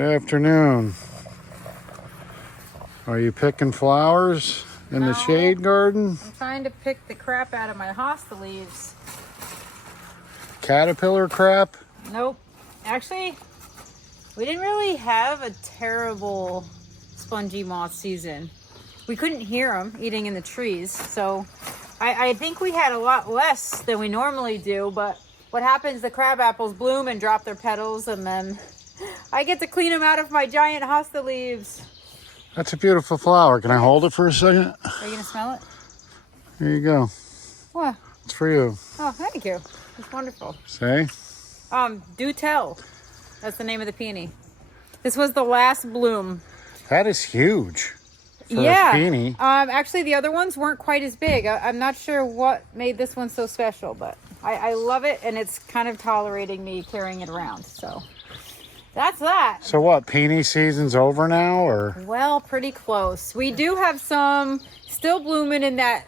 afternoon. Are you picking flowers in the shade garden? I'm trying to pick the crap out of my hosta leaves. Caterpillar crap? Nope. Actually, we didn't really have a terrible spongy moth season. We couldn't hear them eating in the trees, so I think we had a lot less than we normally do, but what happens, the crab apples bloom and drop their petals, and then I get to clean them out of my giant hosta leaves. That's a beautiful flower. Can I hold it for a second? Are you gonna smell it? Here you go. What? It's for you. Oh, thank you. It's wonderful. Say? Do tell. That's the name of the peony. This was the last bloom. That is huge. For Yeah. a peony. Actually, the other ones weren't quite as big. I'm not sure what made this one so special, but I love it, and it's kind of tolerating me carrying it around. So that's that. So what, peony season's over now, or? Well, pretty close. We do have some still blooming in that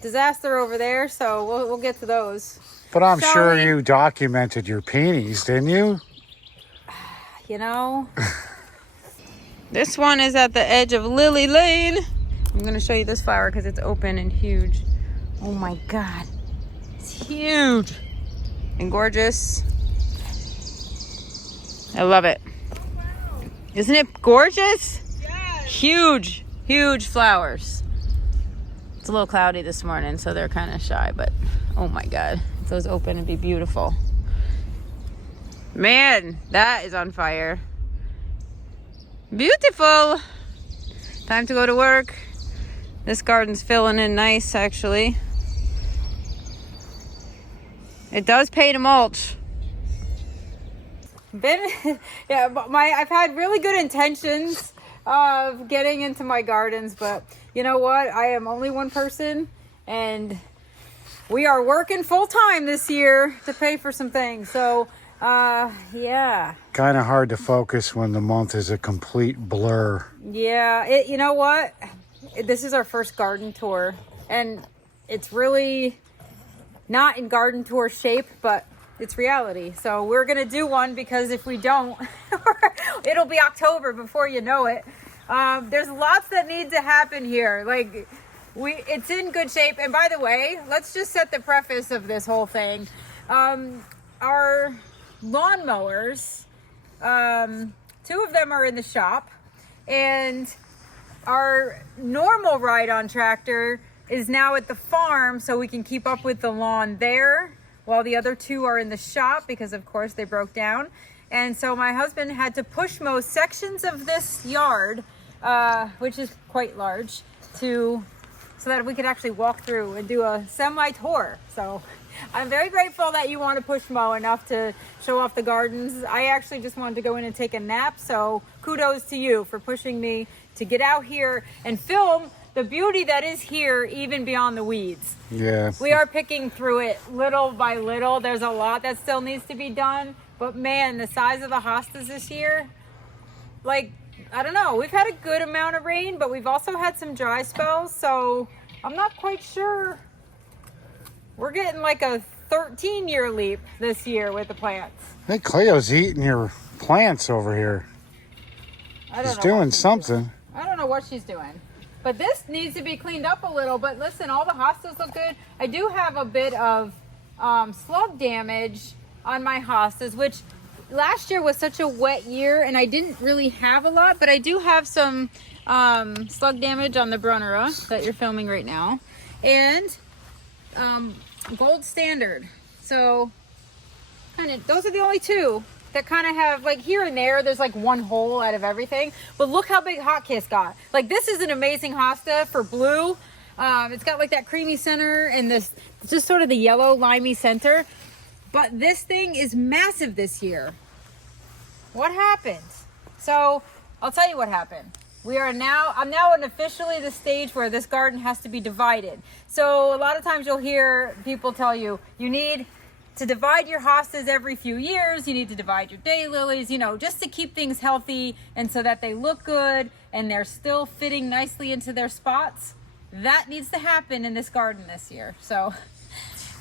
disaster over there, so we'll get to those. But I'm sure you documented your peonies, didn't you? You know, this one is at the edge of Lily Lane. I'm going to show you this flower because it's open and huge. Oh my God. It's huge and gorgeous. I love it. Isn't it gorgeous? Yes. Huge, huge flowers. It's a little cloudy this morning, so they're kind of shy, but oh my God. If those open, it'd be beautiful. Man, that is on fire. Beautiful. Time to go to work. This garden's filling in nice, actually. It does pay to mulch. I've had really good intentions of getting into my gardens, but you know what? I am only one person, and we are working full time this year to pay for some things. So, yeah. Kind of hard to focus when the month is a complete blur. Yeah, you know what? This is our first garden tour, and it's really not in garden tour shape, but it's reality. So we're gonna do one, because if we don't, it'll be October before you know it. There's lots that need to happen here. Like, it's in good shape. And by the way, let's just set the preface of this whole thing. Our lawnmowers, 2 of them are in the shop, and our normal ride-on tractor is now at the farm, so we can keep up with the lawn there, while the other 2 are in the shop, because of course they broke down. And so my husband had to push mow sections of this yard, which is quite large, so that we could actually walk through and do a semi-tour. So I'm very grateful that you want to push mow enough to show off the gardens. I actually just wanted to go in and take a nap, so kudos to you for pushing me to get out here and film the beauty that is here, even beyond the weeds. Yeah. We are picking through it little by little. There's a lot that still needs to be done, but man, the size of the hostas this year, like, I don't know, we've had a good amount of rain, but we've also had some dry spells, so I'm not quite sure. We're getting like a 13-year leap this year with the plants. I think Cleo's eating your plants over here. She's doing something. I don't know what she's doing. But this needs to be cleaned up a little. But listen, all the hostas look good. I do have a bit of slug damage on my hostas, which last year was such a wet year, and I didn't really have a lot. But I do have some slug damage on the Brunnera that you're filming right now. And Gold Standard. So those are the only 2 that kind of have, like, here and there's like 1 hole out of everything. But look how big Hot Kiss got. Like, this is an amazing hosta for blue. It's got like that creamy center and this just sort of the yellow limey center. But this thing is massive this year. What happened? So I'll tell you what happened. I'm now in officially the stage where this garden has to be divided. So a lot of times you'll hear people tell you, you need to divide your hostas every few years. You need to divide your daylilies, just to keep things healthy and so that they look good and they're still fitting nicely into their spots. That needs to happen in this garden this year. So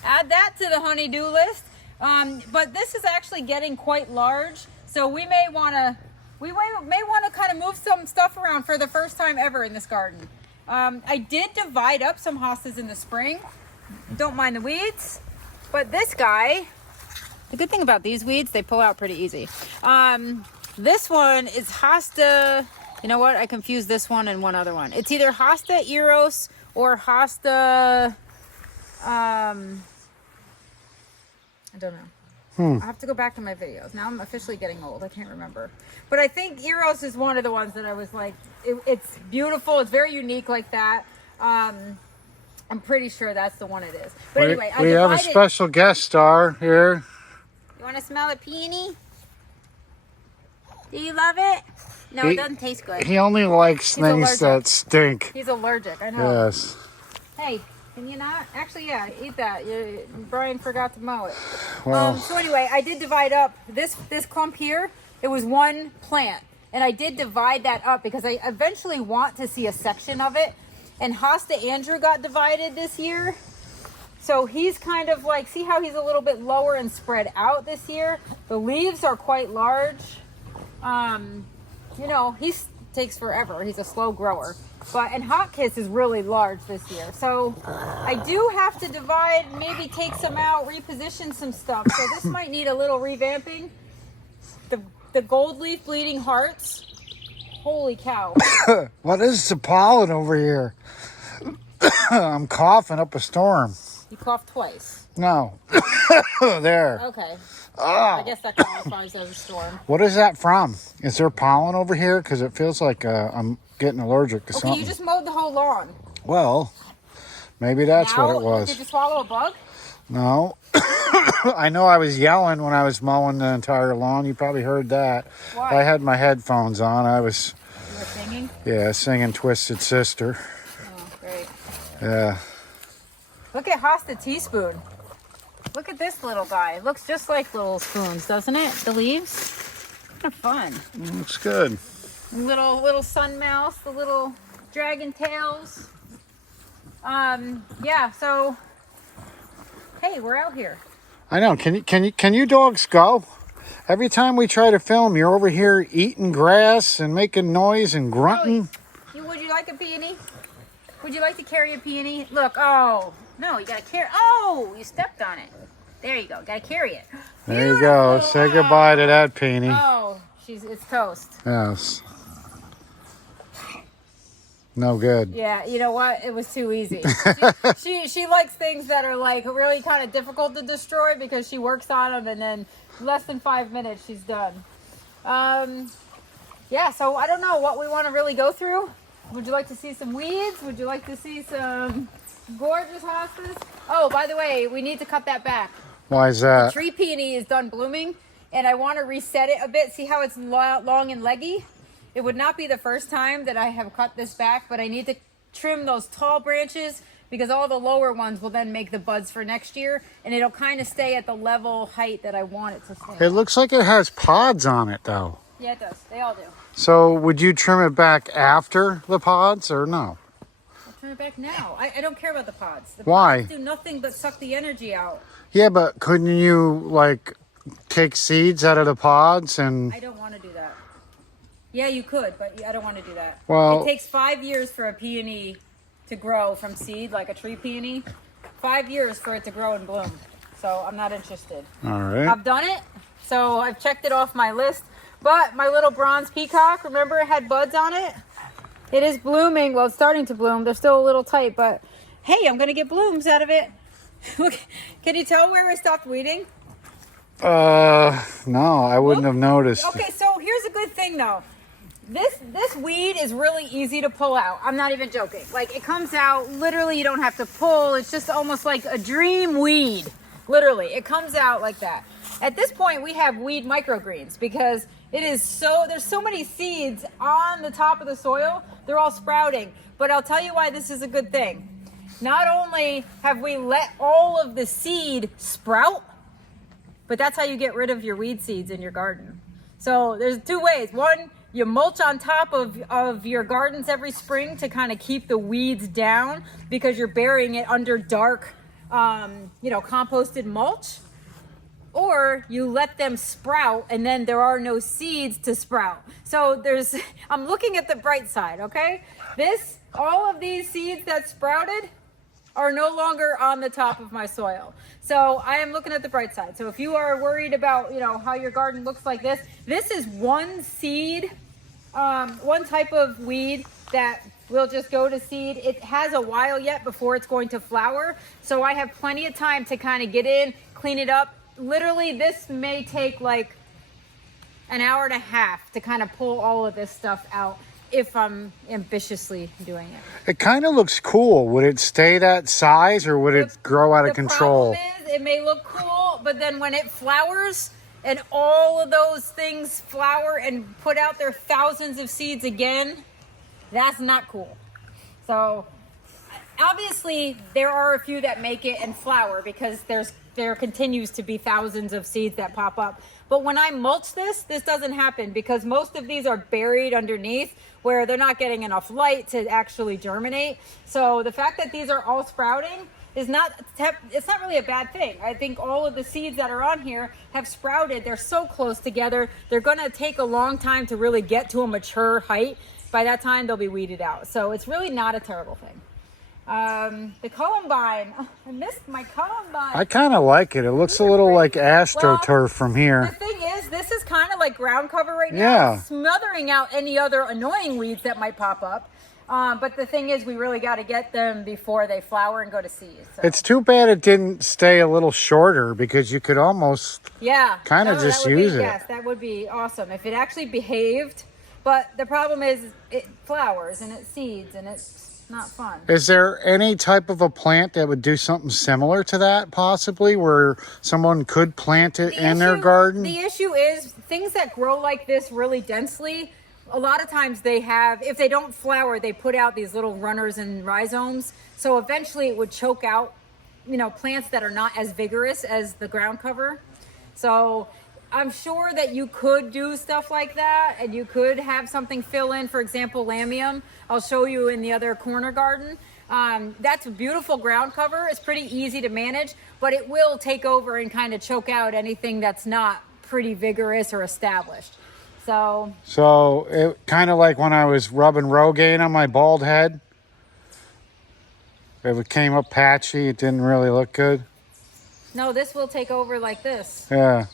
add that to the honey-do list. But this is actually getting quite large. So we may want to we may want to kind of move some stuff around for the first time ever in this garden. I did divide up some hostas in the spring. Don't mind the weeds. But this guy, the good thing about these weeds, they pull out pretty easy. This one is hosta. You know what? I confused this one and one other one. It's either hosta eros or hosta. I don't know. I have to go back to my videos. Now I'm officially getting old. I can't remember. But I think Eros is one of the ones that I was like, it's beautiful. It's very unique like that. I'm pretty sure that's the one it is. But anyway, we have a special guest star here. You want to smell a peony? Do you love it? No, it doesn't taste good. He only likes things that stink. He's allergic. I know. Yes. Hey. Can you not? Actually, yeah, eat that. Brian forgot to mow it. Well, so anyway, I did divide up this clump here. It was one plant. And I did divide that up because I eventually want to see a section of it. And Hosta Andrew got divided this year. So he's kind of like, see how he's a little bit lower and spread out this year? The leaves are quite large. You know, he takes forever. He's a slow grower. And Hot Kiss is really large this year. So I do have to divide, maybe take some out, reposition some stuff. So this might need a little revamping. The gold leaf bleeding hearts. Holy cow. what is the pollen over here? I'm coughing up a storm. You coughed twice. No. There. Okay. Oh. I guess that qualifies as a storm. What is that from? Is there pollen over here? Because it feels like I'm getting allergic to something. You just mowed the whole lawn. Well, maybe that's what it was. Did you swallow a bug? No. I know I was yelling when I was mowing the entire lawn. You probably heard that. Why? I had my headphones on. You were singing? Yeah, singing Twisted Sister. Oh, great. Yeah. Look at Hosta Teaspoon. Look at this little guy. It looks just like little spoons, doesn't it? The leaves. Kind of fun. Looks good. Little sun mouse, the little dragon tails. Yeah, so hey, we're out here. I know. Can you dogs go? Every time we try to film, you're over here eating grass and making noise and grunting. Would you like a peony? Would you like to carry a peony? Look, oh, no, you gotta carry, oh, you stepped on it. There you go, gotta carry it. There you go. Say goodbye to that peony. Oh, it's toast. Yes. No good. Yeah, you know what? It was too easy. She likes things that are like really kind of difficult to destroy because she works on them and then less than 5 minutes she's done. Yeah, so I don't know what we want to really go through. Would you like to see some weeds? Would you like to see some gorgeous hostas? Oh, by the way, we need to cut that back. Why is that? The tree peony is done blooming and I want to reset it a bit. See how it's long and leggy? It would not be the first time that I have cut this back, but I need to trim those tall branches because all the lower ones will then make the buds for next year, and it'll kind of stay at the level height that I want it to stay. It looks like it has pods on it, though. Yeah, it does. They all do. So would you trim it back after the pods, or no? I'll trim it back now. I don't care about the pods. The Why? pods do nothing but suck the energy out. Yeah, but couldn't you, like, take seeds out of the pods and... I don't want to do that. Yeah, you could, but I don't want to do that. Well, it takes 5 years for a peony to grow from seed, like a tree peony. 5 years for it to grow and bloom. So I'm not interested. All right. I've done it, so I've checked it off my list. But my little bronze peacock, remember it had buds on it? It is blooming. Well, it's starting to bloom. They're still a little tight, but hey, I'm going to get blooms out of it. Look, can you tell where I stopped weeding? No, I wouldn't have noticed. Okay, so here's a good thing though. This weed is really easy to pull out. I'm not even joking. Like, it comes out, literally you don't have to pull. It's just almost like a dream weed. Literally, it comes out like that. At this point, we have weed microgreens because there's so many seeds on the top of the soil. They're all sprouting. But I'll tell you why this is a good thing. Not only have we let all of the seed sprout, but that's how you get rid of your weed seeds in your garden. So there's two ways. One, you mulch on top of your gardens every spring to kind of keep the weeds down because you're burying it under dark, composted mulch. or you let them sprout and then there are no seeds to sprout. So I'm looking at the bright side, okay? All of these seeds that sprouted are no longer on the top of my soil. So I am looking at the bright side. So if you are worried about, how your garden looks like this is one seed, one type of weed that will just go to seed. It has a while yet before it's going to flower. So I have plenty of time to kind of get in, clean it up. Literally, this may take like an hour and a half to kind of pull all of this stuff out if I'm ambitiously doing it. It kind of looks cool. Would it stay that size or would it grow out of control? The problem is it may look cool, but then when it flowers and all of those things flower and put out their thousands of seeds again, that's not cool. So obviously there are a few that make it and flower because there continues to be thousands of seeds that pop up. But when I mulch this doesn't happen because most of these are buried underneath where they're not getting enough light to actually germinate. So the fact that these are all sprouting it's not really a bad thing. I think all of the seeds that are on here have sprouted. They're so close together. They're gonna take a long time to really get to a mature height. By that time, they'll be weeded out. So it's really not a terrible thing. The columbine. Oh, I missed my columbine. I kind of like it. It looks a little like astroturf from here. The thing is, this is kind of like ground cover right now. Yeah. Smothering out any other annoying weeds that might pop up. But the thing is, we really got to get them before they flower and go to seed. So. It's too bad it didn't stay a little shorter because you could almost kind of just use it. Yes, that would be awesome if it actually behaved. But the problem is it flowers and it seeds and it's not fun. Is there any type of a plant that would do something similar to that possibly where someone could plant it in their garden? The issue is things that grow like this really densely, a lot of times if they don't flower, they put out these little runners and rhizomes. So eventually it would choke out, plants that are not as vigorous as the ground cover. So I'm sure that you could do stuff like that and you could have something fill in, for example, lamium. I'll show you in the other corner garden. That's a beautiful ground cover. It's pretty easy to manage, but it will take over and kind of choke out anything that's not pretty vigorous or established. So it kind of like when I was rubbing Rogaine on my bald head. It came up patchy. It didn't really look good. No, this will take over like this. Yeah.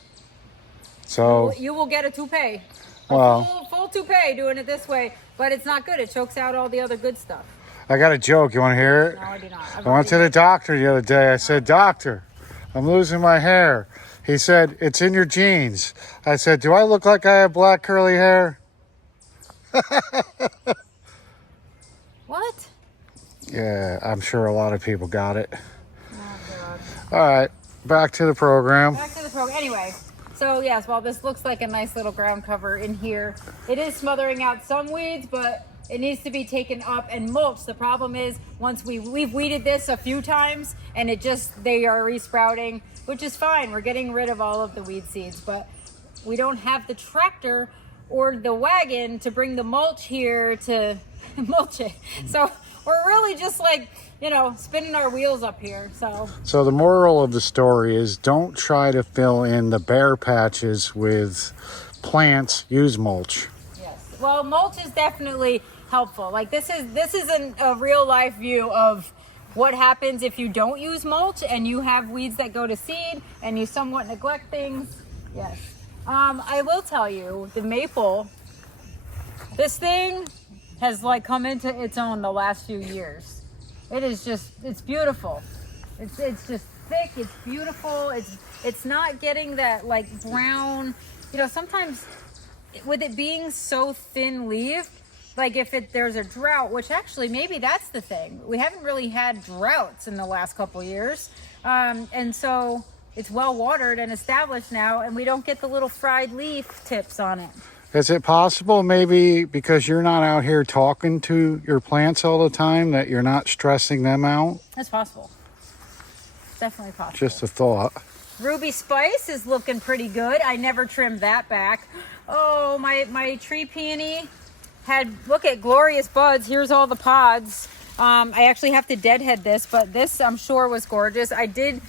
So you will get a toupee. Full toupee doing it this way, but it's not good. It chokes out all the other good stuff. I got a joke. You want to hear it? No, I do not. I went to the doctor the other day. I said, "Doctor, I'm losing my hair." He said, "It's in your genes." I said, "Do I look like I have black curly hair?" What? Yeah, I'm sure a lot of people got it. Oh, God. All right, back to the program. Anyway, so yes, while this looks like a nice little ground cover in here, it is smothering out some weeds, but it needs to be taken up and mulched. The problem is once we've weeded this a few times and they are resprouting, which is fine. We're getting rid of all of the weed seeds, but we don't have the tractor or the wagon to bring the mulch here to mulch it. So we're really just spinning our wheels up here. So the moral of the story is don't try to fill in the bare patches with plants. Use mulch. Yes. Well, mulch is definitely helpful. Like this is a real life view of what happens if you don't use mulch and you have weeds that go to seed and you somewhat neglect things. Yes. I will tell you, the maple, this thing has come into its own the last few years. It's beautiful. It's just thick, it's beautiful. It's not getting that brown, sometimes with it being so thin leaved, if there's a drought, which actually maybe that's the thing. We haven't really had droughts in the last couple years. And so it's well watered and established now, and we don't get the little fried leaf tips on it. Is it possible maybe because you're not out here talking to your plants all the time that you're not stressing them out? That's possible. Definitely possible. Just a thought. Ruby Spice is looking pretty good. I never trimmed that back. Oh, my tree peony look at glorious buds. Here's all the pods. I actually have to deadhead this, but this I'm sure was gorgeous. I did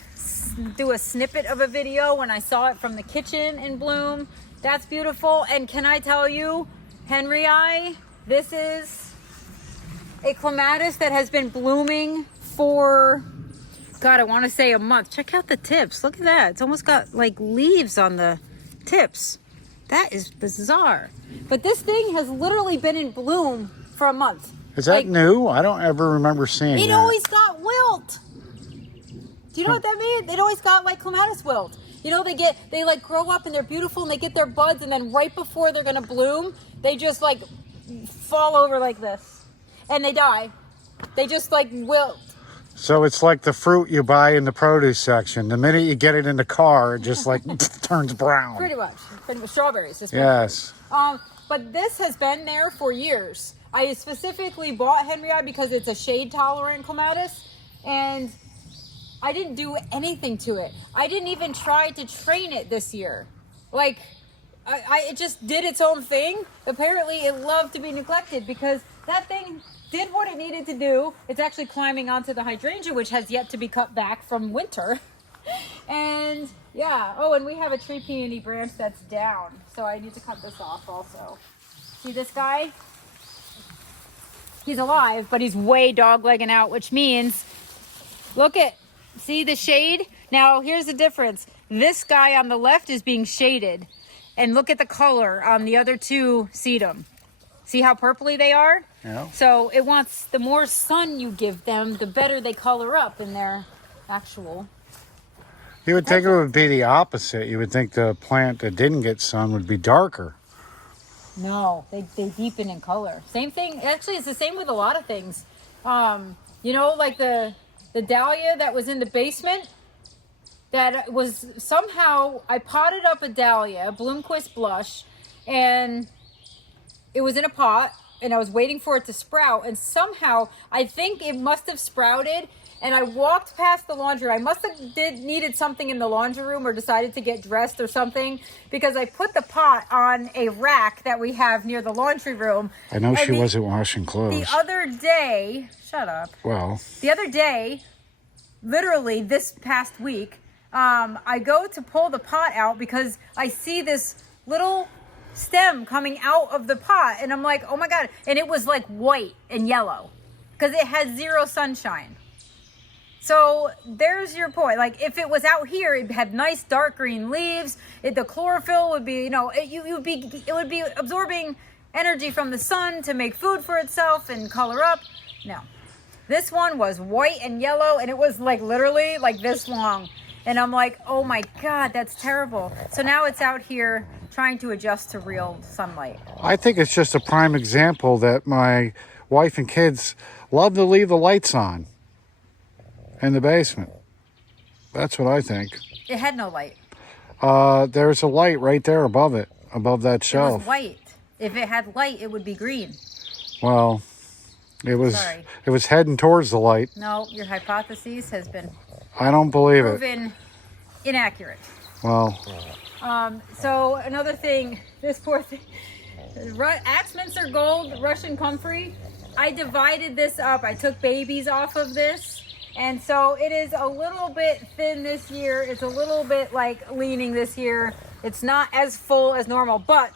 do a snippet of a video when I saw it from the kitchen in bloom. That's beautiful. And can I tell you, Henry this is a clematis that has been blooming for, God, I want to say a month. Check out the tips. Look at that. It's almost got like leaves on the tips. That is bizarre. But this thing has literally been in bloom for a month. Is that new? I don't ever remember seeing it that. always got wilt. Do you know what that means? It always got like clematis wilt. You know, they like grow up and they're beautiful and they get their buds, and then right before they're gonna bloom, they just like fall over like this and they die. They just like wilt. So it's like the fruit you buy in the produce section. The minute you get it in the car, it just like turns brown. Pretty much strawberries. Yes. But this has been there for years. I specifically bought Henry because it's a shade tolerant clematis, and I didn't do anything to it. I didn't even try to train it this year. Like, it just did its own thing. Apparently, it loved to be neglected because that thing did what it needed to do. It's actually climbing onto the hydrangea, which has yet to be cut back from winter. And yeah, oh, and we have a tree peony branch that's down, so I need to cut this off also. See this guy? He's alive, but he's way dog-legging out, which means, look at, see the shade? Now, here's the difference. This guy on the left is being shaded, and look at the color on the other two sedum. See how purpley they are? Yeah. So it wants, the more sun you give them, the better they color up in their actual. You would think it would be the opposite. You would think the plant that didn't get sun would be darker. No, they deepen in color. Same thing. Actually, it's the same with a lot of things. You know, like the dahlia that was in the basement, that was somehow, I potted up a dahlia, Bloomquist Blush, and it was in a pot, and I was waiting for it to sprout, and somehow, I think it must have sprouted, and I walked past the laundry. I must have needed something in the laundry room or decided to get dressed or something, because I put the pot on a rack that we have near the laundry room. I know she wasn't washing clothes. The other day, shut up. Well. The other day, literally this past week, I go to pull the pot out because I see this little stem coming out of the pot, and I'm like, oh my God. And it was like white and yellow because it had zero sunshine. So there's your point. Like, if it was out here, it had nice dark green leaves. The chlorophyll would be, you know, it would be absorbing energy from the sun to make food for itself and color up. No, this one was white and yellow, and it was like literally like this long. And I'm like, oh my God, that's terrible. So now it's out here trying to adjust to real sunlight. I think it's just a prime example that my wife and kids love to leave the lights on in the basement. That's what I think. It had no light. There's a light right there above it, above that shelf. It was white. If it had light, it would be green. Well, it was. Sorry. It was heading towards the light. No, your hypothesis has been I don't believe it. proven inaccurate. Well. So another thing, this poor thing, Axminster Gold Russian Comfrey. I divided this up. I took babies off of this. And so it is a little bit thin this year. It's a little bit like leaning this year. It's not as full as normal, but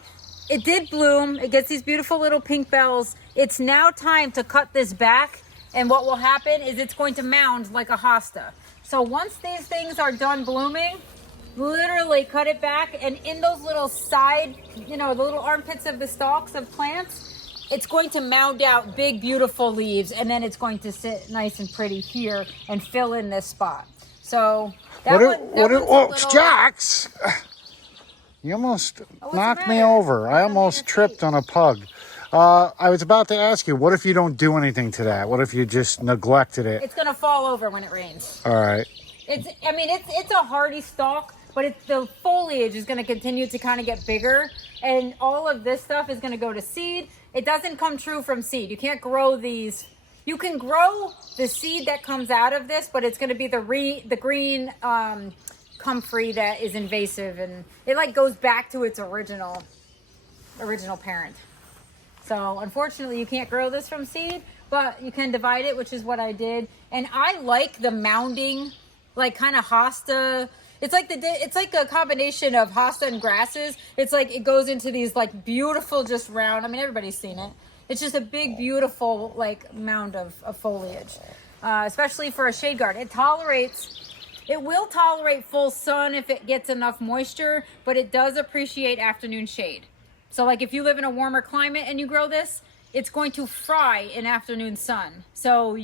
it did bloom. It gets these beautiful little pink bells. It's now time to cut this back. And what will happen is it's going to mound like a hosta. So once these things are done blooming, literally cut it back. And in those little side, you know, the little armpits of the stalks of plants, it's going to mound out big, beautiful leaves, and then it's going to sit nice and pretty here and fill in this spot. So that Jax, you almost knocked me over. I almost tripped on a pug. I was about to ask you, what if you don't do anything to that? What if you just neglected it? It's going to fall over when it rains. All right. It's a hardy stalk, but the foliage is going to continue to kind of get bigger, and all of this stuff is going to go to seed. It doesn't come true from seed. You can't grow these. You can grow the seed that comes out of this, but it's going to be the green comfrey that is invasive, and it like goes back to its original parent. So unfortunately, you can't grow this from seed, but you can divide it, which is what I did. And I like the mounding like kind of hosta. It's like a combination of hosta and grasses. It's like it goes into these like beautiful, just round. I mean, everybody's seen it. It's just a big, beautiful like mound of foliage, especially for a shade garden. It will tolerate full sun if it gets enough moisture, but it does appreciate afternoon shade. So like if you live in a warmer climate and you grow this, it's going to fry in afternoon sun. So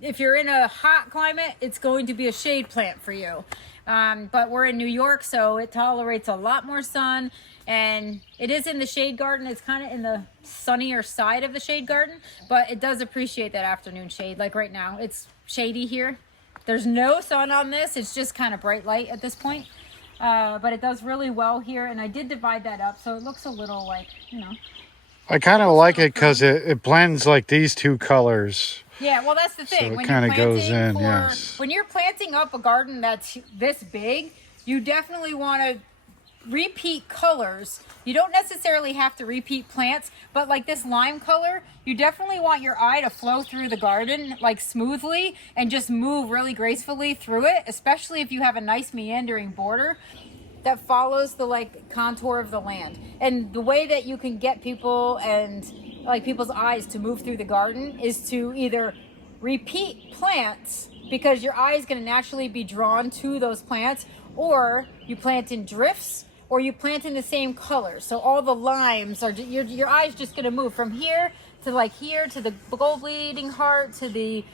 if you're in a hot climate, it's going to be a shade plant for you. But we're in New York, so it tolerates a lot more sun, and it is in the shade garden. It's kind of in the sunnier side of the shade garden, but it does appreciate that afternoon shade. Like right now, it's shady here. There's no sun on this. It's just kind of bright light at this point. But it does really well here, and I did divide that up, so it looks a little like, you know. I kind of like it because it blends like these two colors. Yeah, well, that's the thing. So it kind of goes in, yes. When you're planting up a garden that's this big, you definitely want to repeat colors. You don't necessarily have to repeat plants, but like this lime color, you definitely want your eye to flow through the garden like smoothly and just move really gracefully through it, especially if you have a nice meandering border that follows the like contour of the land. And the way that you can get people and like people's eyes to move through the garden is to either repeat plants, because your eye is going to naturally be drawn to those plants, or you plant in drifts, or you plant in the same color. So all the limes are, your eye's just gonna move from here to the gold bleeding heart, to the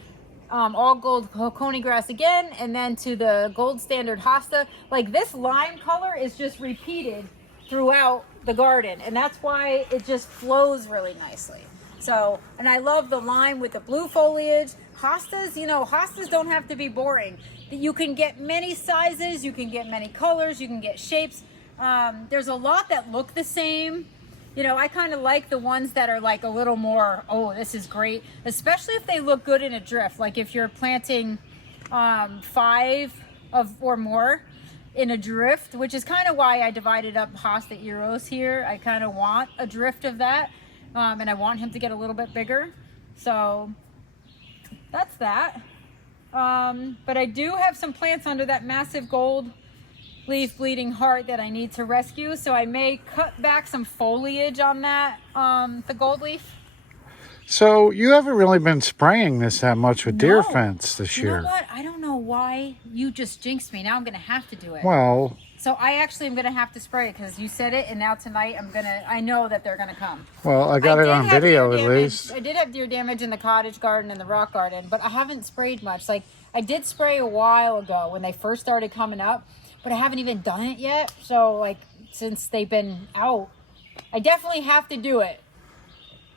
all gold coney grass again, and then to the gold standard hosta. Like this lime color is just repeated throughout the garden, and that's why it just flows really nicely. So, and I love the lime with the blue foliage. Hostas, you know, hostas don't have to be boring. You can get many sizes, you can get many colors, you can get shapes. There's a lot that look the same. You know, I kind of like the ones that are like a little more, oh, this is great, especially if they look good in a drift. Like if you're planting 5 or more in a drift, which is kind of why I divided up hosta eros here. I kind of want a drift of that, and I want him to get a little bit bigger. So that's that. But I do have some plants under that massive gold leaf bleeding heart that I need to rescue, so I may cut back some foliage on that, the gold leaf. So you haven't really been spraying this that much with deer No. fence this year. You know what? I don't know why you just jinxed me. Now I'm gonna have to do it. Well, so I actually am gonna have to spray it because you said it, and now tonight I know that they're gonna come. well, I got it on video at least. I did have deer damage in the cottage garden and the rock garden, but I haven't sprayed much. Like I did spray a while ago when they first started coming up, but I haven't even done it yet. So like since they've been out, I definitely have to do it.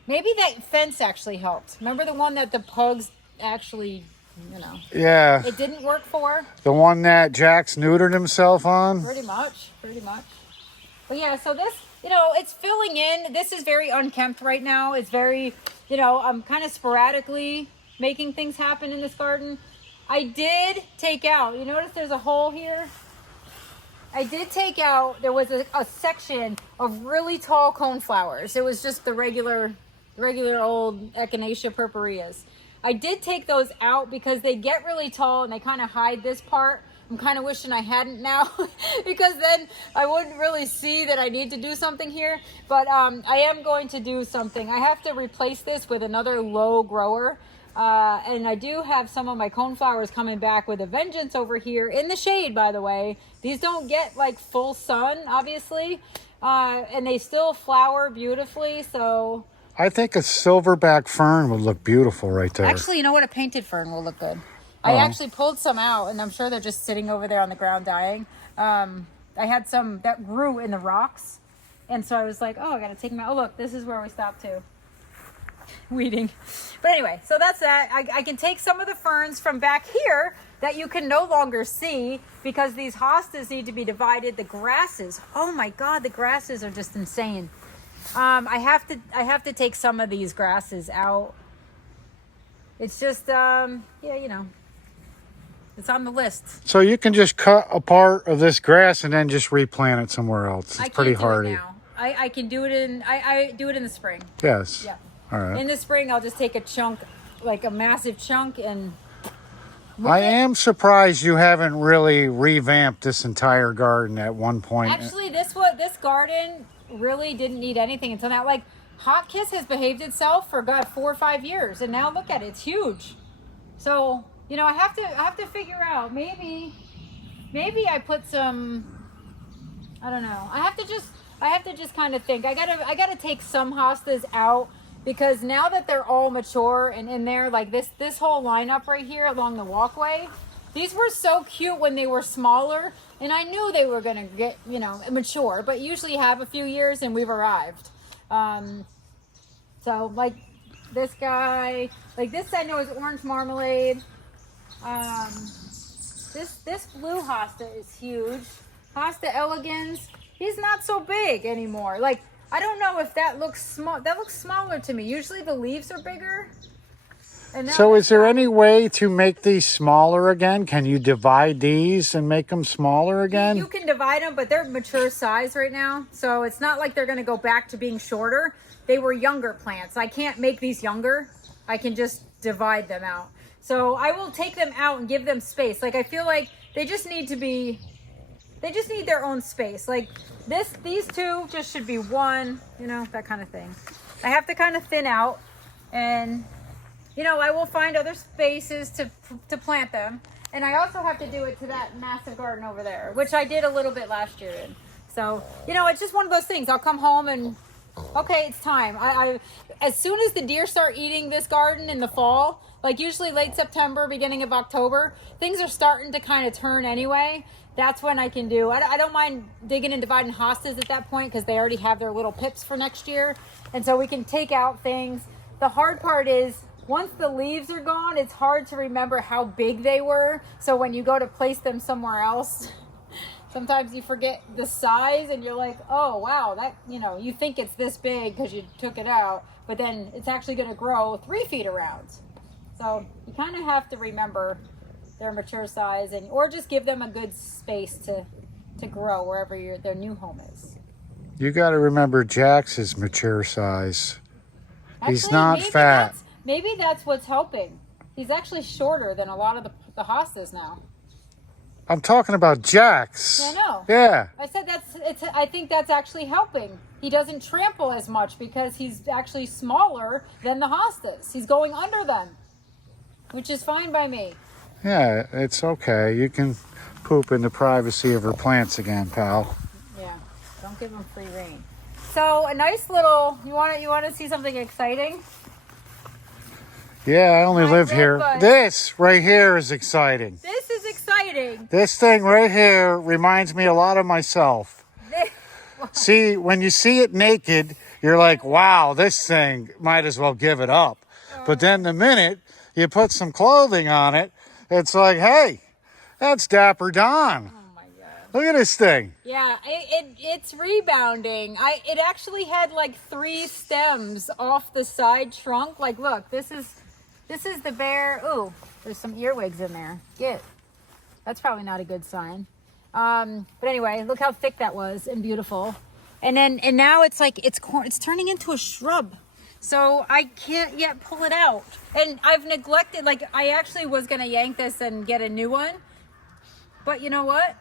Maybe that fence actually helped. Remember the one that the pugs actually, you know, Yeah. it didn't work for? The one that Jax neutered himself on? Pretty much. But yeah, so this, you know, it's filling in. This is very unkempt right now. It's very, you know, I'm kind of sporadically making things happen in this garden. I did take out, you notice there's a hole here? I did take out, there was a section of really tall coneflowers. It was just the regular old Echinacea purpureas. I did take those out because they get really tall and they kind of hide this part. I'm kind of wishing I hadn't now because then I wouldn't really see that I need to do something here. But I am going to do something. I have to replace this with another low grower. And I do have some of my coneflowers coming back with a vengeance over here in the shade, by the way. These don't get like full sun, obviously, and they still flower beautifully. So I think a silverback fern would look beautiful right there. actually, you know what? A painted fern will look good. I actually pulled some out, and I'm sure they're just sitting over there on the ground dying. I had some that grew in the rocks, and so I was like, oh, I gotta take them out. Oh, look, this is where we stopped too. Weeding. But anyway, so that's that. I can take some of the ferns from back here that you can no longer see because these hostas need to be divided. The grasses, oh my God, the grasses are just insane. I have to take some of these grasses out. It's just, yeah, you know, it's on the list. So you can just cut a part of this grass and then just replant it somewhere else. It's pretty hardy. Now. I can do it I do it in the spring. Yes. Yeah. All right. In the spring, I'll just take a chunk, like a massive chunk, and I am surprised you haven't really revamped this entire garden at one point. Actually, this garden really didn't need anything until now. Like Hot Kiss has behaved itself for God 4 or 5 years, and now look at it, it's huge. So you know, I have to figure out maybe I put some. I don't know. I have to just kind of think. I gotta take some hostas out because now that they're all mature and in there, like this whole lineup right here along the walkway, these were so cute when they were smaller, and I knew they were gonna get, you know, mature. But usually you have a few years, and we've arrived. So like this guy, like this I know is orange marmalade. This blue hosta is huge. Hosta elegans, he's not so big anymore. Like, I don't know if that looks small. That looks smaller to me. Usually the leaves are bigger. And So is there any way to make these smaller again? Can you divide these and make them smaller again? You can divide them, but they're mature size right now. So it's not like they're going to go back to being shorter. They were younger plants. I can't make these younger. I can just divide them out. So I will take them out and give them space. Like, I feel like they just need their own space. Like these two just should be one, you know, that kind of thing. I have to kind of thin out, and you know, I will find other spaces to plant them. And I also have to do it to that massive garden over there, which I did a little bit last year. So, you know, it's just one of those things. I'll come home and okay, it's time. I as soon as the deer start eating this garden in the fall, like usually late September, beginning of October, things are starting to kind of turn anyway. That's when I can do. I don't mind digging and dividing hostas at that point because they already have their little pips for next year. And so we can take out things. The hard part is once the leaves are gone, it's hard to remember how big they were. So when you go to place them somewhere else, sometimes you forget the size and you're like, oh, wow, that, you know, you think it's this big because you took it out, but then it's actually going to grow 3 feet around. So you kind of have to remember their mature size, and or just give them a good space to grow wherever their new home is. You got to remember Jax's mature size. Actually, he's not fat. Maybe that's what's helping. He's actually shorter than a lot of the hostas now. I'm talking about Jax. Yeah, I know. Yeah. I said I think that's actually helping. He doesn't trample as much because he's actually smaller than the hostas. He's going under them, which is fine by me. Yeah, it's okay. You can poop in the privacy of her plants again, pal. Yeah, don't give them free rein. So a nice little. You want to see something exciting? Yeah, I only live here. Redbud. This right here is exciting. This is exciting. This thing right here reminds me a lot of myself. See, when you see it naked, you're like, wow, this thing might as well give it up. But then the minute you put some clothing on it, it's like, hey, that's Dapper Don. Oh my God. Look at this thing. Yeah, it's rebounding. It actually had like 3 stems off the side trunk. Like, look, this is the bare. Ooh, there's some earwigs in there. That's probably not a good sign. But anyway, look how thick that was and beautiful. And now it's like it's turning into a shrub. So I can't yet pull it out. And I've neglected, like I actually was going to yank this and get a new one. But you know what?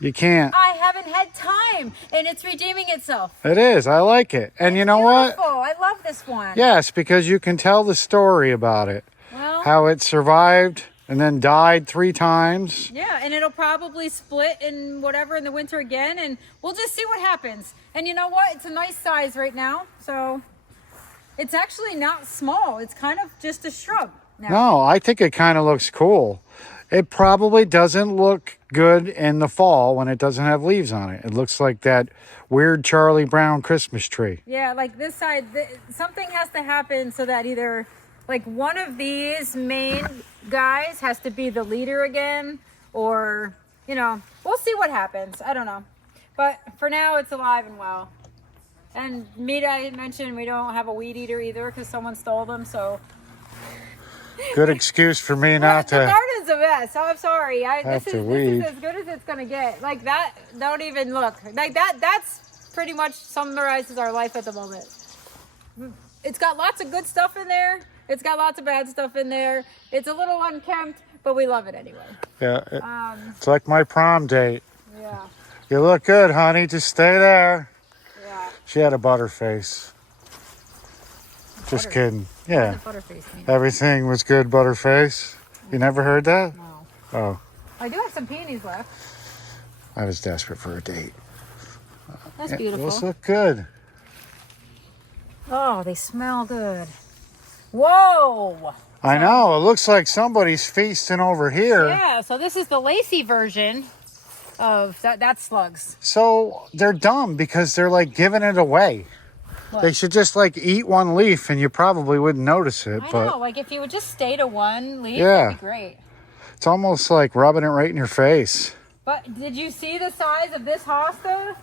You can't. I haven't had time, and it's redeeming itself. It is. I like it. And you know Beautiful. what? I love this one. Yes, because you can tell the story about it. Well, How it survived and then died 3 times. yeah, and it'll probably split in whatever in the winter again, and we'll just see what happens. And you know what? It's a nice size right now, so it's actually not small. It's kind of just a shrub now. No, I think it kind of looks cool. It probably doesn't look good in the fall when it doesn't have leaves on it. It looks like that weird Charlie Brown Christmas tree. Yeah, like this side, something has to happen so that either like one of these main guys has to be the leader again, or, you know, we'll see what happens. I don't know. But for now, it's alive and well. And meat, I mentioned we don't have a weed eater either because someone stole them, so. Good excuse for me not The to. garden's a mess. I'm sorry. Have This to is weed. as good as it's gonna get. Like that. Don't even look. Like that. That's pretty much summarizes our life at the moment. It's got lots of good stuff in there. It's got lots of bad stuff in there. It's a little unkempt, but we love it anyway. Yeah, it's like my prom date. Yeah. You look good, honey. Just stay there. Yeah. She had a butter face. Just kidding. Yeah. What does a butterface mean? Everything was good, butterface. You never heard that? No. Oh, I do have some peonies left. I was desperate for a date. That's Yeah, beautiful. those look good. Oh, they smell good. Whoa! I know. It looks like somebody's feasting over here. Yeah, so this is the lacy version of that's slugs. So they're dumb because they're like giving it away. What? They should just like eat one leaf and you probably wouldn't notice it. I But know, like if you would just stay to one leaf, Yeah. that'd be great. it's almost like rubbing it right in your face. But did you see the size of this hosta?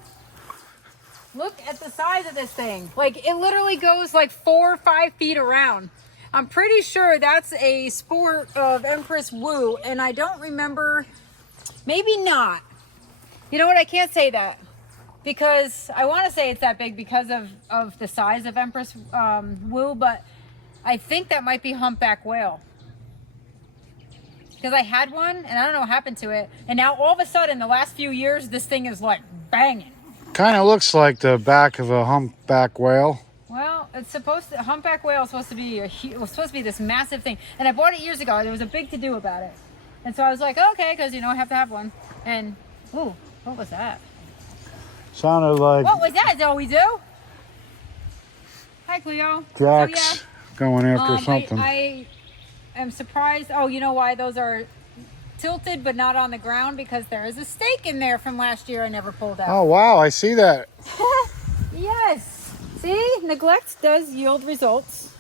Look at the size of this thing. Like it literally goes like 4 or 5 feet around. I'm pretty sure that's a sport of Empress Wu, and I don't remember, maybe not. You know what, I can't say that. Because I want to say it's that big because of the size of Empress Wu, but I think that might be humpback whale. Because I had one and I don't know what happened to it. And now all of a sudden, the last few years, this thing is like banging. Kind of looks like the back of a humpback whale. Well, it's supposed to, humpback whale is supposed to be it was supposed to be this massive thing. And I bought it years ago. There was a big to do about it. And so I was like, okay, because I have to have one. And, ooh, what was that? Sounded like What was that, Zoe do? Hi, Cleo. Jack's going after So, something. I am surprised. Oh, you know why those are tilted but not on the ground? Because there is a steak in there from last year I never pulled out. Oh, wow. I see that. Yes. See, neglect does yield results.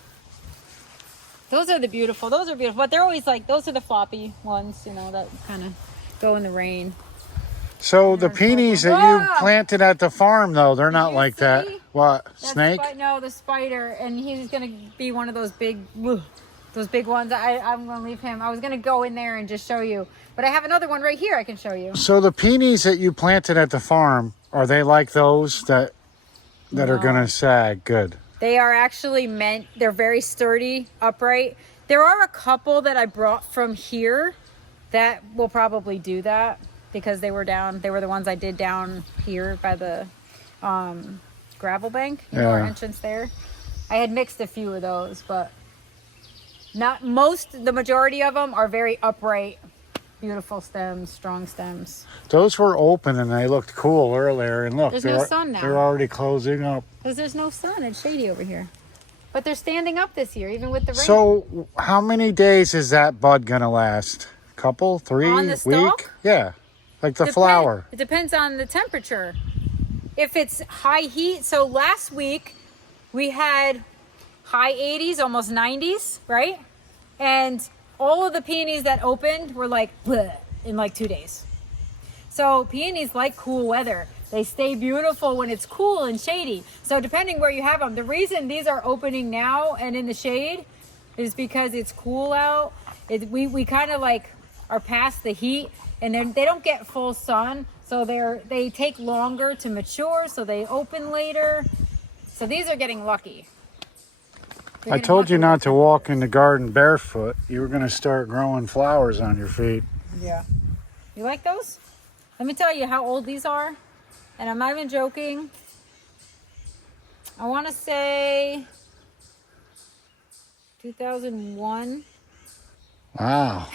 Those are beautiful. But they're always like, those are the floppy ones, that kind of go in the rain. So the peonies that you Whoa! planted at the farm, though, they're not you like that. see? What? That's Snake? no, the spider, and he's gonna be one of those big ones. I'm gonna leave him. I was gonna go in there and just show you, but I have another one right here I can show you. So the peonies that you planted at the farm, are they like those that are gonna sag? Good. They are actually they're very sturdy, upright. There are a couple that I brought from here that will probably do that because they were the ones I did down here by the gravel bank, our entrance there. I had mixed a few of those, but the majority of them are very upright, beautiful stems, strong stems. Those were open and they looked cool earlier. And look, There's no sun now. They're already closing up. Because there's no sun, it's shady over here. But they're standing up this year, even with the rain. So how many days is that bud gonna last? Couple? 3? On the week? stalk? Yeah. Like the flower. It depends on the temperature. If it's high heat, so last week we had high 80s, almost 90s, right? And all of the peonies that opened were like bleh, in like 2 days. So peonies like cool weather. They stay beautiful when it's cool and shady. So depending where you have them, the reason these are opening now and in the shade is because it's cool out. We kind of like are past the heat, and then they don't get full sun, so they take longer to mature, so they open later. So these are getting lucky. I told you not to walk in the garden barefoot. You were gonna start growing flowers on your feet. Yeah. You like those? Let me tell you how old these are, and I'm not even joking. I want to say 2001. Wow.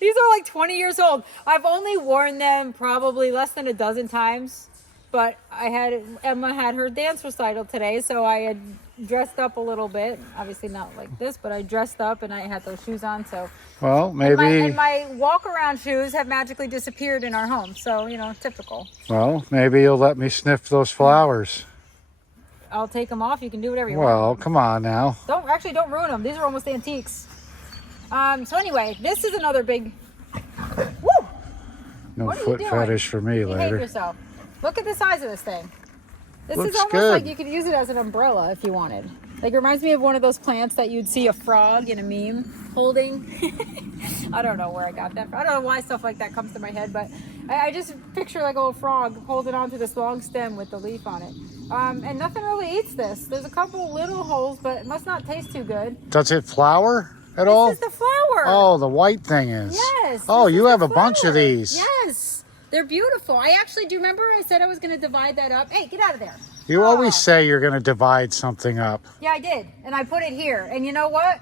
These are like 20 years old. I've only worn them probably less than a dozen times, but Emma had her dance recital today, so I had dressed up a little bit. Obviously not like this, but I dressed up and I had those shoes on. So Well, maybe. and my walk-around shoes have magically disappeared in our home. So typical. Well, maybe you'll let me sniff those flowers. I'll take them off. You can do whatever you want. Well, come on now. Don't ruin them. These are almost antiques. So anyway, this is another big. Woo! No What are you foot doing? fetish for me You hate later. yourself. Look at the size of this thing. This Looks is almost good. like you could use it as an umbrella if you wanted. Like, it reminds me of one of those plants that you'd see a frog in a meme holding. I don't know where I got that from. I don't know why stuff like that comes to my head, but I just picture like a little frog holding onto this long stem with the leaf on it. And nothing really eats this. There's a couple little holes, but it must not taste too good. Does it flower at all? This is the flower. before. Oh, the white thing is. Yes. Oh, this you is have the a bunch of flower. these. Yes. They're beautiful. I actually do remember I said I was going to divide that up. Hey, get out of there. You Oh. always say you're going to divide something up. Yeah, I did. And I put it here. And you know what?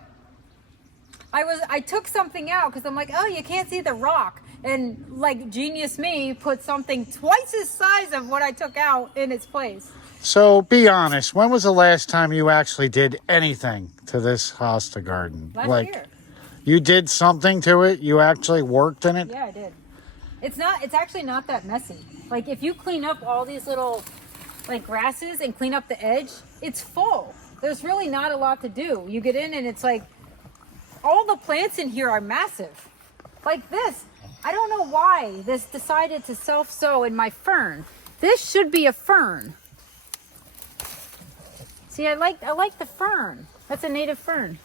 I took something out because I'm like, oh, you can't see the rock. And like genius me put something twice the size of what I took out in its place. So be honest, when was the last time you actually did anything to this hosta garden? Last year. You did something to it? You actually worked in it? Yeah, I did. It's actually not that messy. Like if you clean up all these little like grasses and clean up the edge, it's full. There's really not a lot to do. You get in and it's like all the plants in here are massive. Like this. I don't know why this decided to self-sow in my fern. This should be a fern. See, I like the fern. That's a native fern.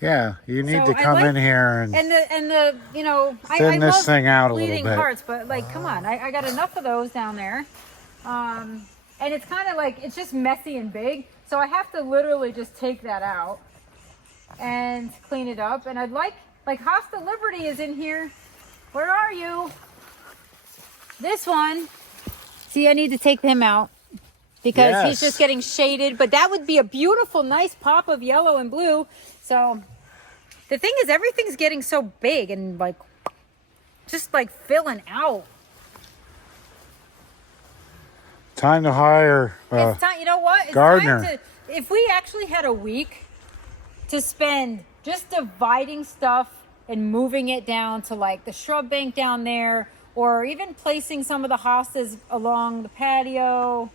Yeah, you need So to come in here and the you know thin I this love thing out a little bleeding bit. hearts, but like come on, I got enough of those down there, and it's kind of like it's just messy and big, so I have to literally just take that out and clean it up. And I'd like Hosta Liberty is in here. Where are you? This one. See, I need to take him out because he's just getting shaded, but that would be a beautiful, nice pop of yellow and blue. So the thing is, everything's getting so big and like just like filling out. Time to hire It's time. You know what? It's gardener. time to. If we actually had a week to spend just dividing stuff and moving it down to like the shrub bank down there, or even placing some of the hostas along the patio.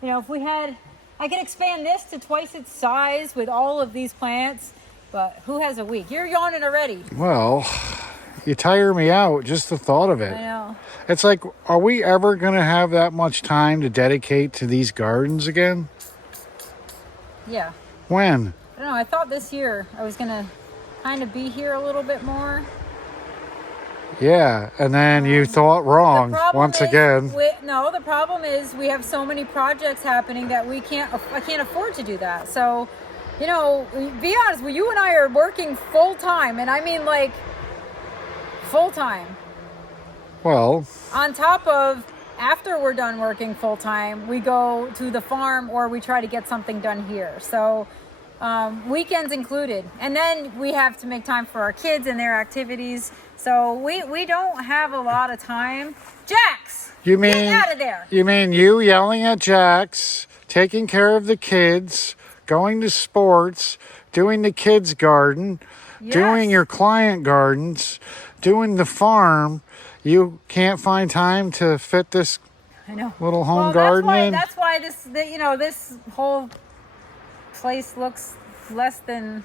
You know, if we had, I could expand this to twice its size with all of these plants. But who has a week? You're yawning already. Well, you tire me out, just the thought of it. I know. It's like, are we ever going to have that much time to dedicate to these gardens again? Yeah. When? I don't know. I thought this year I was going to kind of be here a little bit more. Yeah, and then you thought wrong once again. No, the problem is we have so many projects happening that I can't afford to do that. So, you know, be honest, you and I are working full time, and I mean like full time. Well, On top of after we're done working full time, we go to the farm or we try to get something done here. So weekends included, and then we have to make time for our kids and their activities. So we don't have a lot of time. Jax, you mean get out of there. You mean you yelling at Jax, taking care of the kids, going to sports, doing the kids' garden, doing your client gardens, doing the farm. You can't find time to fit this little home garden in? That's why this whole place looks less than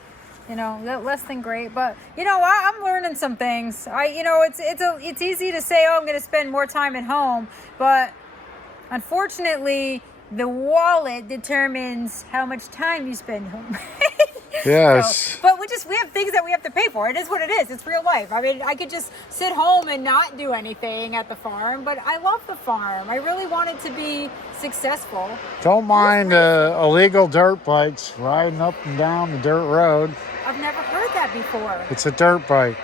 great. But you know, I'm learning some things. It's easy to say, oh, I'm going to spend more time at home, but unfortunately, the wallet determines how much time you spend home. Yes. So, but we have things that we have to pay for. It is what it is. It's real life. I mean, I could just sit home and not do anything at the farm, but I love the farm. I really want it to be successful. Don't mind illegal dirt bikes riding up and down the dirt road. I've never heard that before. It's a dirt bike.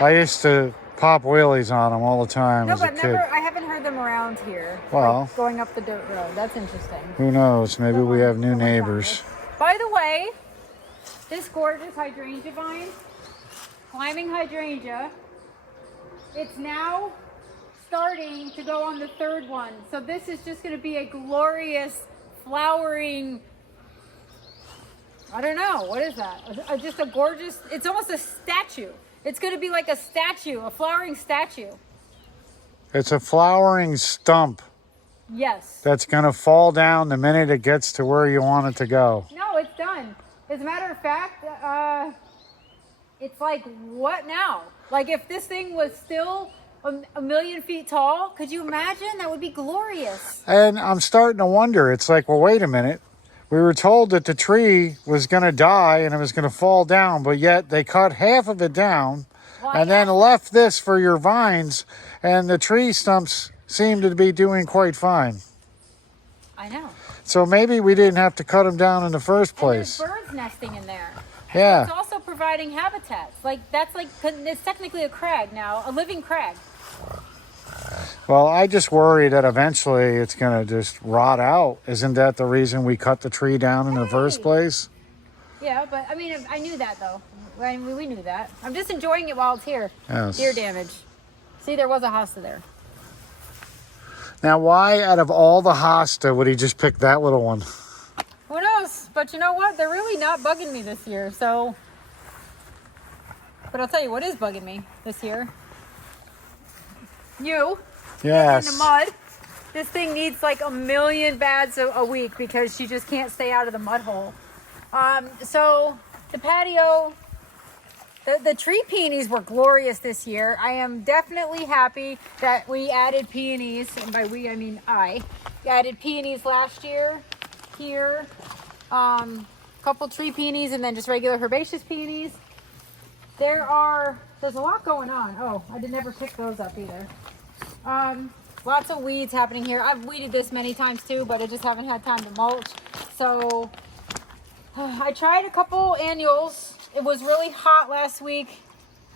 I used to pop wheelies on them all the time as a kid. I haven't heard them around here. Well, like going up the dirt road. That's interesting. Who knows? Maybe we have new neighbors. By the way, this gorgeous hydrangea vine, climbing hydrangea, it's now starting to go on the third one. So this is just going to be a glorious flowering, I don't know, what is that? Just a gorgeous, it's almost a statue. It's going to be like a statue, a flowering statue. It's a flowering stump. Yes. That's going to fall down the minute it gets to where you want it to go. No, it's done. As a matter of fact, it's like, what now? Like if this thing was still a million feet tall, could you imagine? That would be glorious. And I'm starting to wonder, it's like, well, wait a minute. We were told that the tree was going to die and it was going to fall down, but yet they cut half of it down and then left this for your vines, and the tree stumps seem to be doing quite fine. I know. So maybe we didn't have to cut them down in the first place. And there's birds nesting in there. Yeah. So it's also providing habitats. Like that's like, it's technically a crag now, a living crag. Well, I just worry that eventually it's going to just rot out. Isn't that the reason we cut the tree down in the first place? Yeah, but I mean, I knew that though. I mean, we knew that. I'm just enjoying it while it's here. Yes. Deer damage. See, there was a hosta there. Now, why out of all the hosta would he just pick that little one? Who knows? But you know what? They're really not bugging me this year, so. But I'll tell you what is bugging me this year. You. Yes. In the mud. This thing needs like 1 million bads a week because she just can't stay out of the mud hole. So the patio, the tree peonies were glorious this year. I am definitely happy that we added peonies, and by we I mean I added peonies last year here. Couple tree peonies and then just regular herbaceous peonies. There's a lot going on. Oh, I did never pick those up either. Lots of weeds happening here. I've weeded this many times too, but I just haven't had time to mulch. So I tried a couple annuals. It was really hot last week.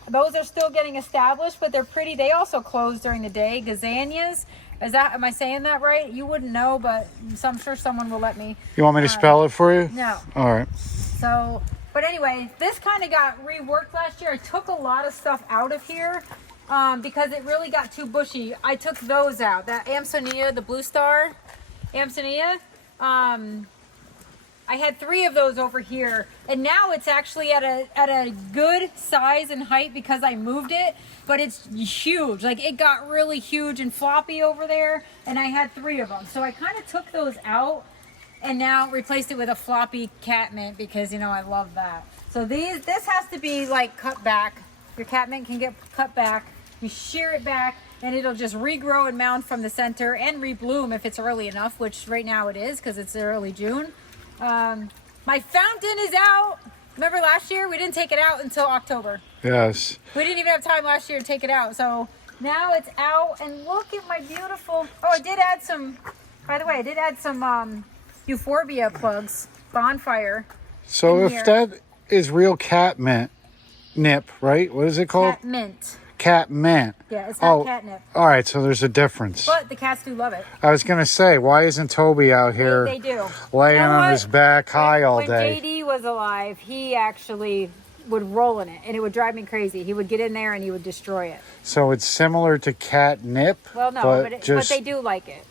Those are still getting established, but they're pretty. They also close during the day. Gazanias. Am I saying that right? You wouldn't know, but I'm sure someone will let me. You want me to spell it for you? No. All right. So, but anyway, this kind of got reworked last year. I took a lot of stuff out of here because it really got too bushy. I took those out. That Amsonia, the Blue Star Amsonia. I had 3 of those over here, and now it's actually at a good size and height because I moved it, but it's huge. Like it got really huge and floppy over there, and I had 3 of them. So I kind of took those out and now replaced it with a floppy catmint because, you know, I love that. So this has to be like cut back. Your catmint can get cut back. You shear it back, and it'll just regrow and mound from the center and rebloom if it's early enough, which right now it is because it's early June. My fountain is out. Remember last year we didn't take it out until October. Yes. We didn't even have time last year to take it out. So now it's out, and look at my beautiful. Oh, I did add some. By the way, I did add some euphorbia plugs. Bonfire. So if that is real catnip, right? What is it called? Catmint. Catmint. Yeah, it's not catnip. All right, so there's a difference. But the cats do love it. I was going to say, why isn't Toby out here They do. laying on his back high all when day? JD was alive, he actually would roll in it, and it would drive me crazy. He would get in there and he would destroy it. So it's similar to catnip? Well, no, but they do like it.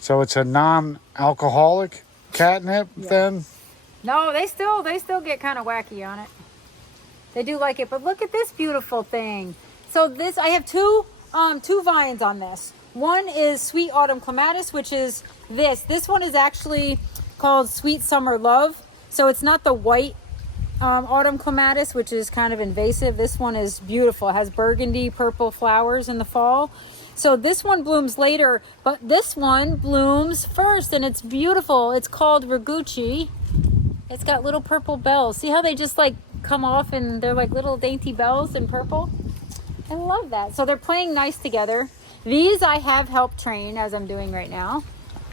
So it's a non-alcoholic catnip then? No, they still get kind of wacky on it. They do like it, but look at this beautiful thing. So this, I have two vines on this. One is Sweet Autumn Clematis, which is this. This one is actually called Sweet Summer Love. So it's not the white Autumn Clematis, which is kind of invasive. This one is beautiful. It has burgundy purple flowers in the fall. So this one blooms later, but this one blooms first, and it's beautiful. It's called Raguchi. It's got little purple bells. See how they just like come off and they're like little dainty bells in purple? I love that. So they're playing nice together. These I have helped train, as I'm doing right now,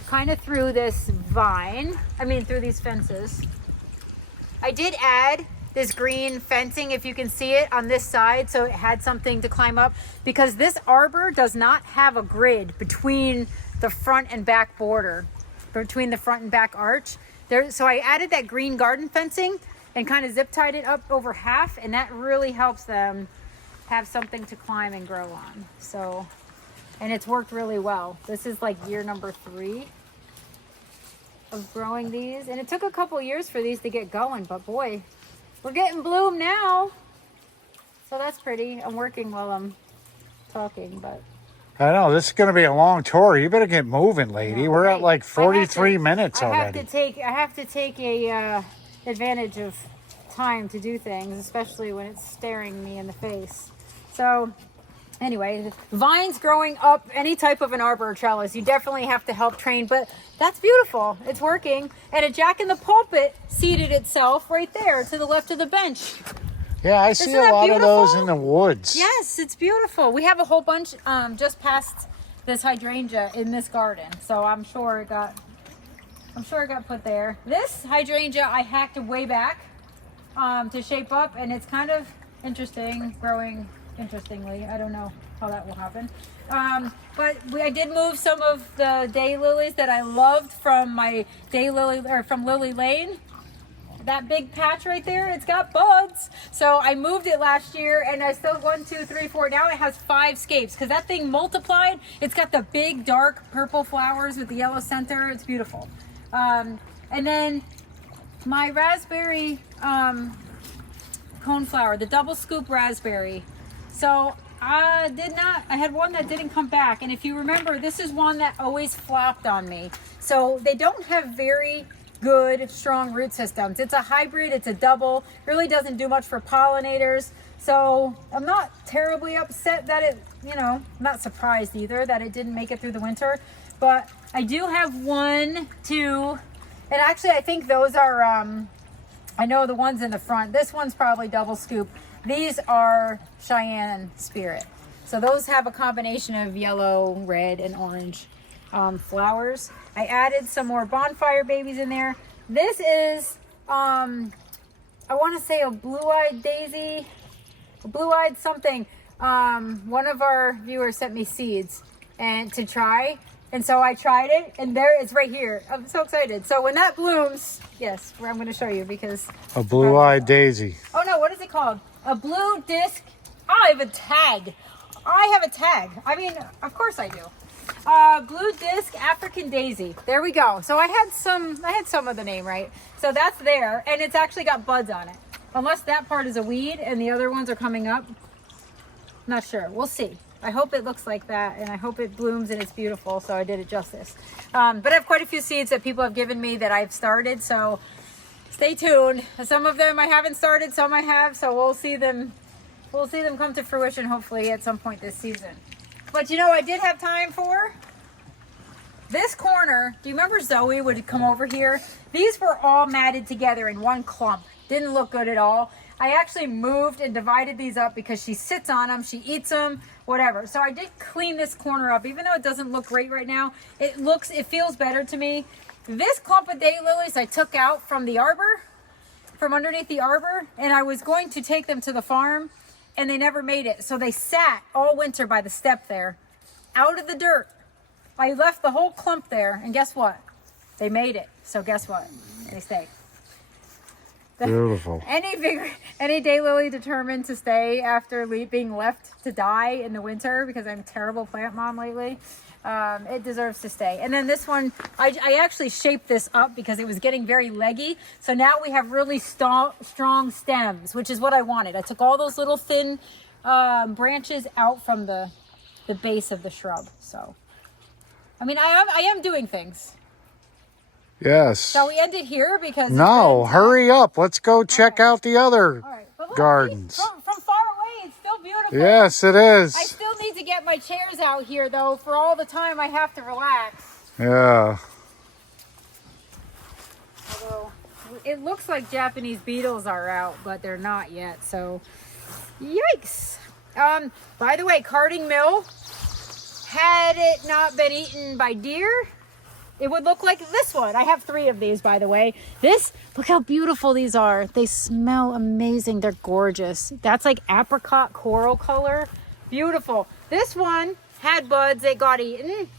kind of through this vine. Through these fences. I did add this green fencing, if you can see it, on this side, so it had something to climb up, because this arbor does not have a grid between the front and back border, between the front and back arch. So I added that green garden fencing and kind of zip tied it up over half, and that really helps them have something to climb and grow on. So, and it's worked really well. This is like year number 3 of growing these, and it took a couple years for these to get going, but boy, we're getting bloom now. So that's pretty. I'm working while I'm talking, but I know, this is going to be a long tour. You better get moving, lady. We're at like 43 minutes already. I have to take a advantage of time to do things, especially when it's staring me in the face. So anyway, vines growing up any type of an arbor or trellis, you definitely have to help train, but that's beautiful. It's working. And a Jack in the Pulpit seated itself right there to the left of the bench. Yeah, I see a lot of those in the woods. Yes, it's beautiful. We have a whole bunch just past this hydrangea in this garden, so I'm sure it got put there. This hydrangea I hacked way back to shape up, and it's kind of interesting, growing interestingly. I don't know how that will happen. But I did move some of the daylilies that I loved from my daylily, or from Lily Lane. That big patch right there, it's got buds. So I moved it last year, and I still 1, 2, 3, 4. Now it has 5 scapes because that thing multiplied. It's got the big dark purple flowers with the yellow center. It's beautiful. And then my raspberry coneflower, the double scoop raspberry. So I had one that didn't come back. And if you remember, this is one that always flopped on me. So they don't have very good, strong root systems. It's a hybrid, it's a double, really doesn't do much for pollinators. So I'm not terribly upset that it, I'm not surprised either that it didn't make it through the winter. But I do have 1, 2, and actually I think those are, I know the ones in the front. This one's probably double scoop. These are Cheyenne Spirit. So those have a combination of yellow, red, and orange flowers. I added some more bonfire babies in there. This is, I want to say a blue-eyed daisy, a blue-eyed something. One of our viewers sent me seeds and to try. And so I tried it, and there it's right here. I'm so excited. So when that blooms, yes, I'm going to show you because... A blue-eyed daisy. Oh, no, what is it called? A blue disc. I have a tag. I mean, of course I do. Blue disc African daisy. There we go. So I had some of the name right. So that's there, and it's actually got buds on it. Unless that part is a weed and the other ones are coming up. Not sure. We'll see. I hope it looks like that, and I hope it blooms and it's beautiful, so I did it justice. But I have quite a few seeds that people have given me that I've started, so stay tuned. Some of them I haven't started, some I have, so we'll see them come to fruition hopefully at some point this season. But I did have time for this corner. Do you remember Zoe would come over here? These were all matted together in one clump. Didn't look good at all. I actually moved and divided these up because she sits on them, she eats them, whatever. So I did clean this corner up, even though it doesn't look great right now. It feels better to me. This clump of daylilies I took out from the arbor, from underneath the arbor, and I was going to take them to the farm, and they never made it. So they sat all winter by the step there, out of the dirt. I left the whole clump there, and guess what? They made it. So guess what? They stay. Beautiful. Any daylily determined to stay after being left to die in the winter because I'm a terrible plant mom lately, it deserves to stay. And then this one, I actually shaped this up because it was getting very leggy. So now we have really strong stems, which is what I wanted. I took all those little thin branches out from the base of the shrub. So, I mean, I am doing things. Yes. Shall we end it here? Because no, hurry up. Let's go check out the other gardens. From far away, it's still beautiful. Yes, it is. I still need to get my chairs out here, though, for all the time I have to relax. Yeah. Although, it looks like Japanese beetles are out, but they're not yet, so yikes. By the way, Carding Mill, had it not been eaten by deer, it would look like this one. I have 3 of these, by the way. Look how beautiful these are. They smell amazing. They're gorgeous. That's like apricot coral color. Beautiful. This one had buds. It got eaten.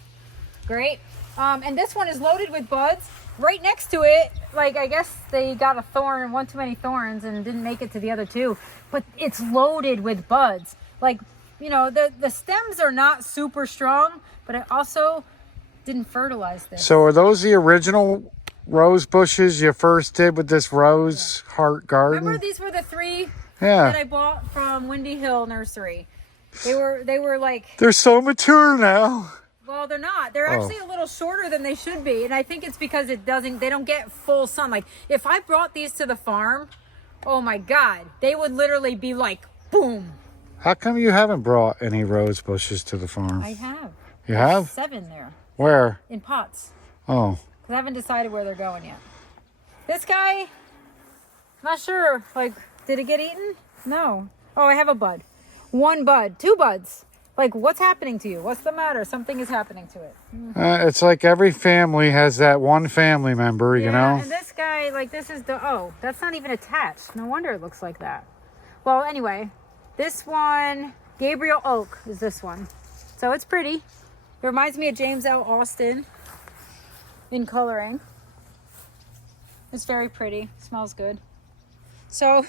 Great. And this one is loaded with buds. Right next to it, like I guess they got a thorn, one too many thorns, and didn't make it to the other 2. But it's loaded with buds. Like, the stems are not super strong, but it also didn't fertilize this. So are those the original rose bushes you first did with this rose heart garden? Remember, these were the 3 that I bought from Windy Hill Nursery. They were like... They're so mature now. Well, they're not. They're actually a little shorter than they should be, and I think it's because they don't get full sun. Like, if I brought these to the farm, oh my God, they would literally be like, boom. How come you haven't brought any rose bushes to the farm? I have. You have? 7 there. Where? In pots. Oh. Because I haven't decided where they're going yet. This guy, not sure. Like, did it get eaten? No. Oh, I have a bud. 1 bud. 2 buds. Like, what's happening to you? What's the matter? Something is happening to it. It's like every family has that one family member, you know? And this guy, like, this is the, oh, that's not even attached. No wonder it looks like that. Well, anyway, this one, Gabriel Oak is this one. So it's pretty. It reminds me of James L. Austin in coloring. It's very pretty. Smells good. So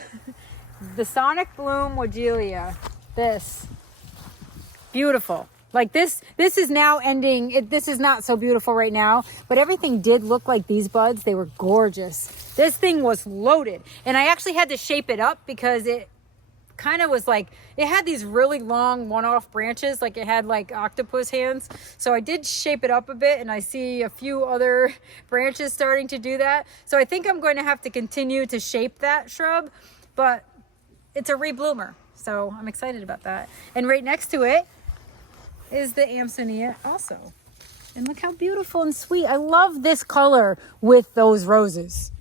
the Sonic Bloom Wagelia, this, beautiful. Like this is now ending. This is not so beautiful right now, but everything did look like these buds. They were gorgeous. This thing was loaded, and I actually had to shape it up because it kind of was like, it had these really long one-off branches, like it had like octopus hands. So I did shape it up a bit, and I see a few other branches starting to do that. So I think I'm going to have to continue to shape that shrub, but it's a rebloomer. So I'm excited about that. And right next to it is the Amsonia also. And look how beautiful and sweet. I love this color with those roses.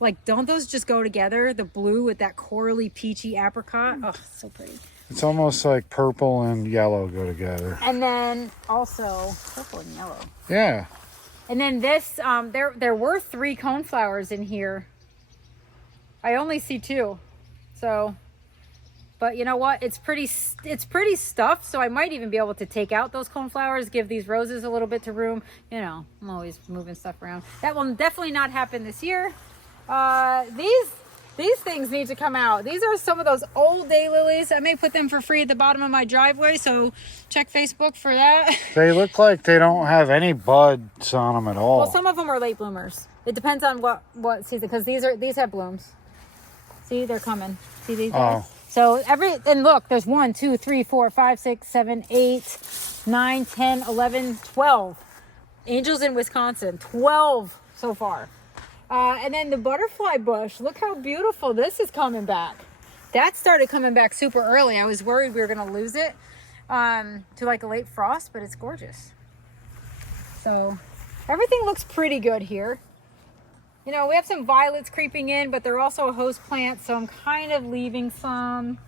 Like, don't those just go together? The blue with that corally peachy apricot. Oh, so pretty. It's almost like purple and yellow go together. And then also purple and yellow. Yeah. And then this, there were 3 coneflowers in here. I only see 2. So, but you know what? It's pretty stuffed. So I might even be able to take out those coneflowers, give these roses a little bit to room. You know, I'm always moving stuff around. That will definitely not happen this year. These things need to come out. These are some of those old daylilies. I may put them for free at the bottom of my driveway, so check Facebook for that. They look like they don't have any buds on them at all. Well, some of them are late bloomers. It depends on what season, because these have blooms. See, they're coming. See these guys? Oh. So and look, there's 1, 2, 3, 4, 5, 6, 7, 8, 9, 10, 11, 12. Angels in Wisconsin, 12 so far. And then the butterfly bush, look how beautiful this is coming back. That started coming back super early. I was worried we were going to lose it to like a late frost, but it's gorgeous. So everything looks pretty good here. You know, we have some violets creeping in, but they're also a host plant, so I'm kind of leaving some.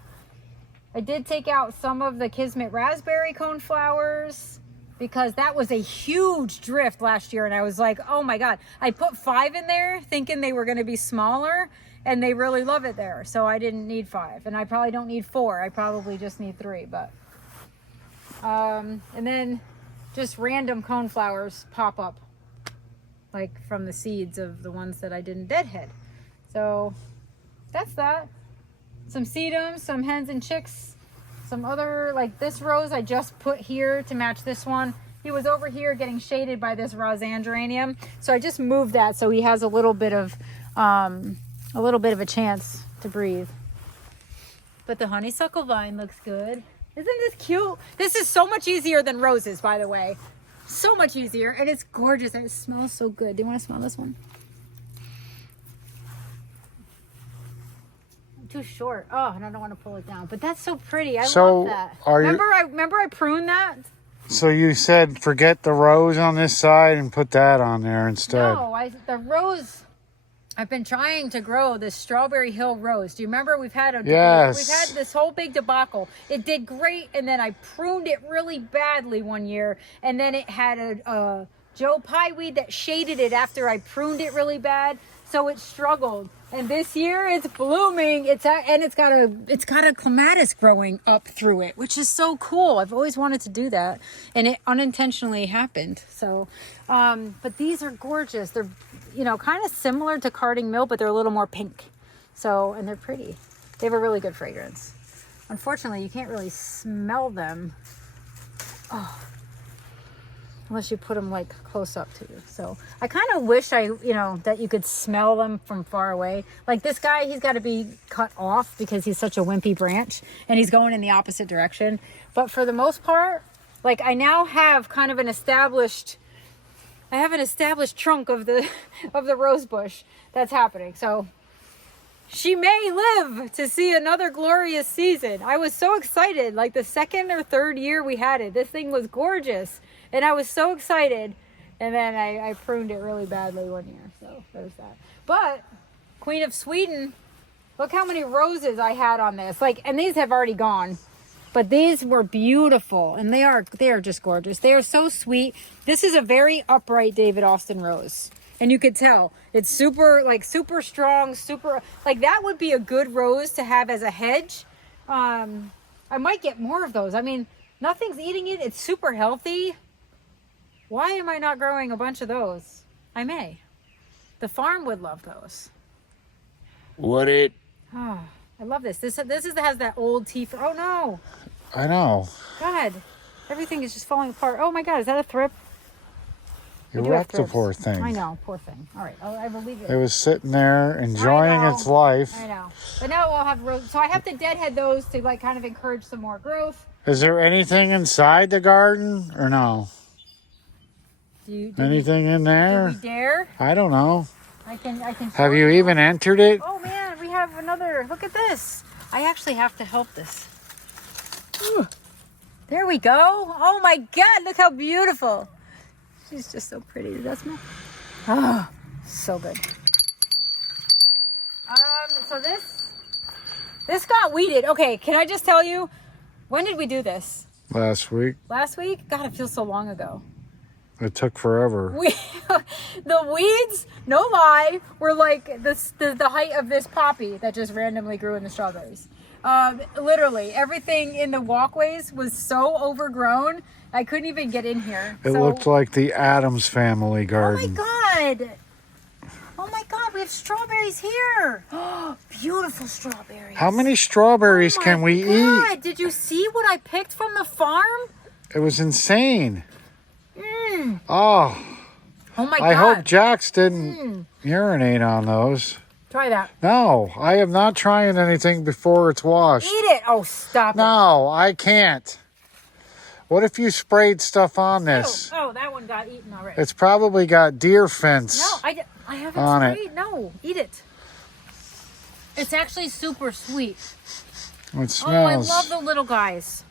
I did take out some of the Kismet raspberry coneflowers, because that was a huge drift last year, and I was like, oh my god. I put 5 in there thinking they were going to be smaller, and they really love it there, so I didn't need 5, and I probably don't need 4. I probably just need 3. But and then just random coneflowers pop up, like from the seeds of the ones that I didn't deadhead. So that's that. Some sedums, some hens and chicks. Some other, like this rose I just put here to match this one. He was over here getting shaded by this Roseanne geranium, so I just moved that so he has a little bit of a chance to breathe. But the honeysuckle vine looks good. Isn't this cute? This is so much easier than roses, by the way. So much easier, and it's gorgeous, and it smells so good. Do you want to smell this one? Too short. Oh, and I don't want to pull it down, but that's so pretty. I love that. Remember I pruned that? So you said forget the rose on this side and put that on there instead. No, the rose. I've been trying to grow this Strawberry Hill rose. Do you remember we've had we've had this whole big debacle. It did great, and then I pruned it really badly one year, and then it had a Joe Pye weed that shaded it after I pruned it really bad, so it struggled. And this year it's blooming. It's got a clematis growing up through it, which is so cool. I've always wanted to do that, and it unintentionally happened. So, but these are gorgeous. They're, you know, kind of similar to Carding Mill, but they're a little more pink. So, and they're pretty. They have a really good fragrance. Unfortunately, you can't really smell them. Oh. Unless you put them like close up to you. So I kind of wish that you could smell them from far away. Like this guy, he's got to be cut off because he's such a wimpy branch and he's going in the opposite direction. But for the most part, like I now have kind of an established trunk of the rose bush that's happening. So she may live to see another glorious season. I was so excited. Like the 2nd or 3rd year we had it, this thing was gorgeous. And I was so excited, and then I pruned it really badly one year, so there's that. But Queen of Sweden, look how many roses I had on this. Like, and these have already gone. But these were beautiful, and they are just gorgeous. They are so sweet. This is a very upright David Austin rose. And you could tell it's super strong, like that would be a good rose to have as a hedge. I might get more of those. I mean, nothing's eating it. It's super healthy. Why am I not growing a bunch of those? I may. The farm would love those. Would it? Oh, I love this. This has that old tea. Oh no! I know. God, everything is just falling apart. Oh my God, is that a thrip? You wrecked the poor thing. I know, poor thing. All right, I will leave it. It was sitting there enjoying its life. I know, but now we'll have roses. So I have to deadhead those to like kind of encourage some more growth. Is there anything inside the garden or no? Anything in there? Do we dare? I don't know. I can. Have you even entered it? Oh man, we have another. Look at this. I actually have to help this. Ooh. There we go. Oh my God, look how beautiful. She's just so pretty. Does that smell? Oh, so good. So this got weeded. Okay, can I just tell you, when did we do this? Last week. Last week? God, it feels so long ago. It took forever. The weeds, no lie, were like the height of this poppy that just randomly grew in the strawberries. Literally, everything in the walkways was so overgrown, I couldn't even get in here. It looked like the Addams Family garden. Oh my God, we have strawberries here. Oh, beautiful strawberries. How many strawberries can we eat? Did you see what I picked from the farm? It was insane. Mm. Oh my God. I hope Jax didn't urinate on those. Try that. No, I am not trying anything before it's washed. Eat it. Oh, stop it. No, I can't. What if you sprayed stuff on this? Oh, that one got eaten already. It's probably got deer fence. No, I haven't on sprayed. it. No, eat it. It's actually super sweet. It smells. Oh, I love the little guys.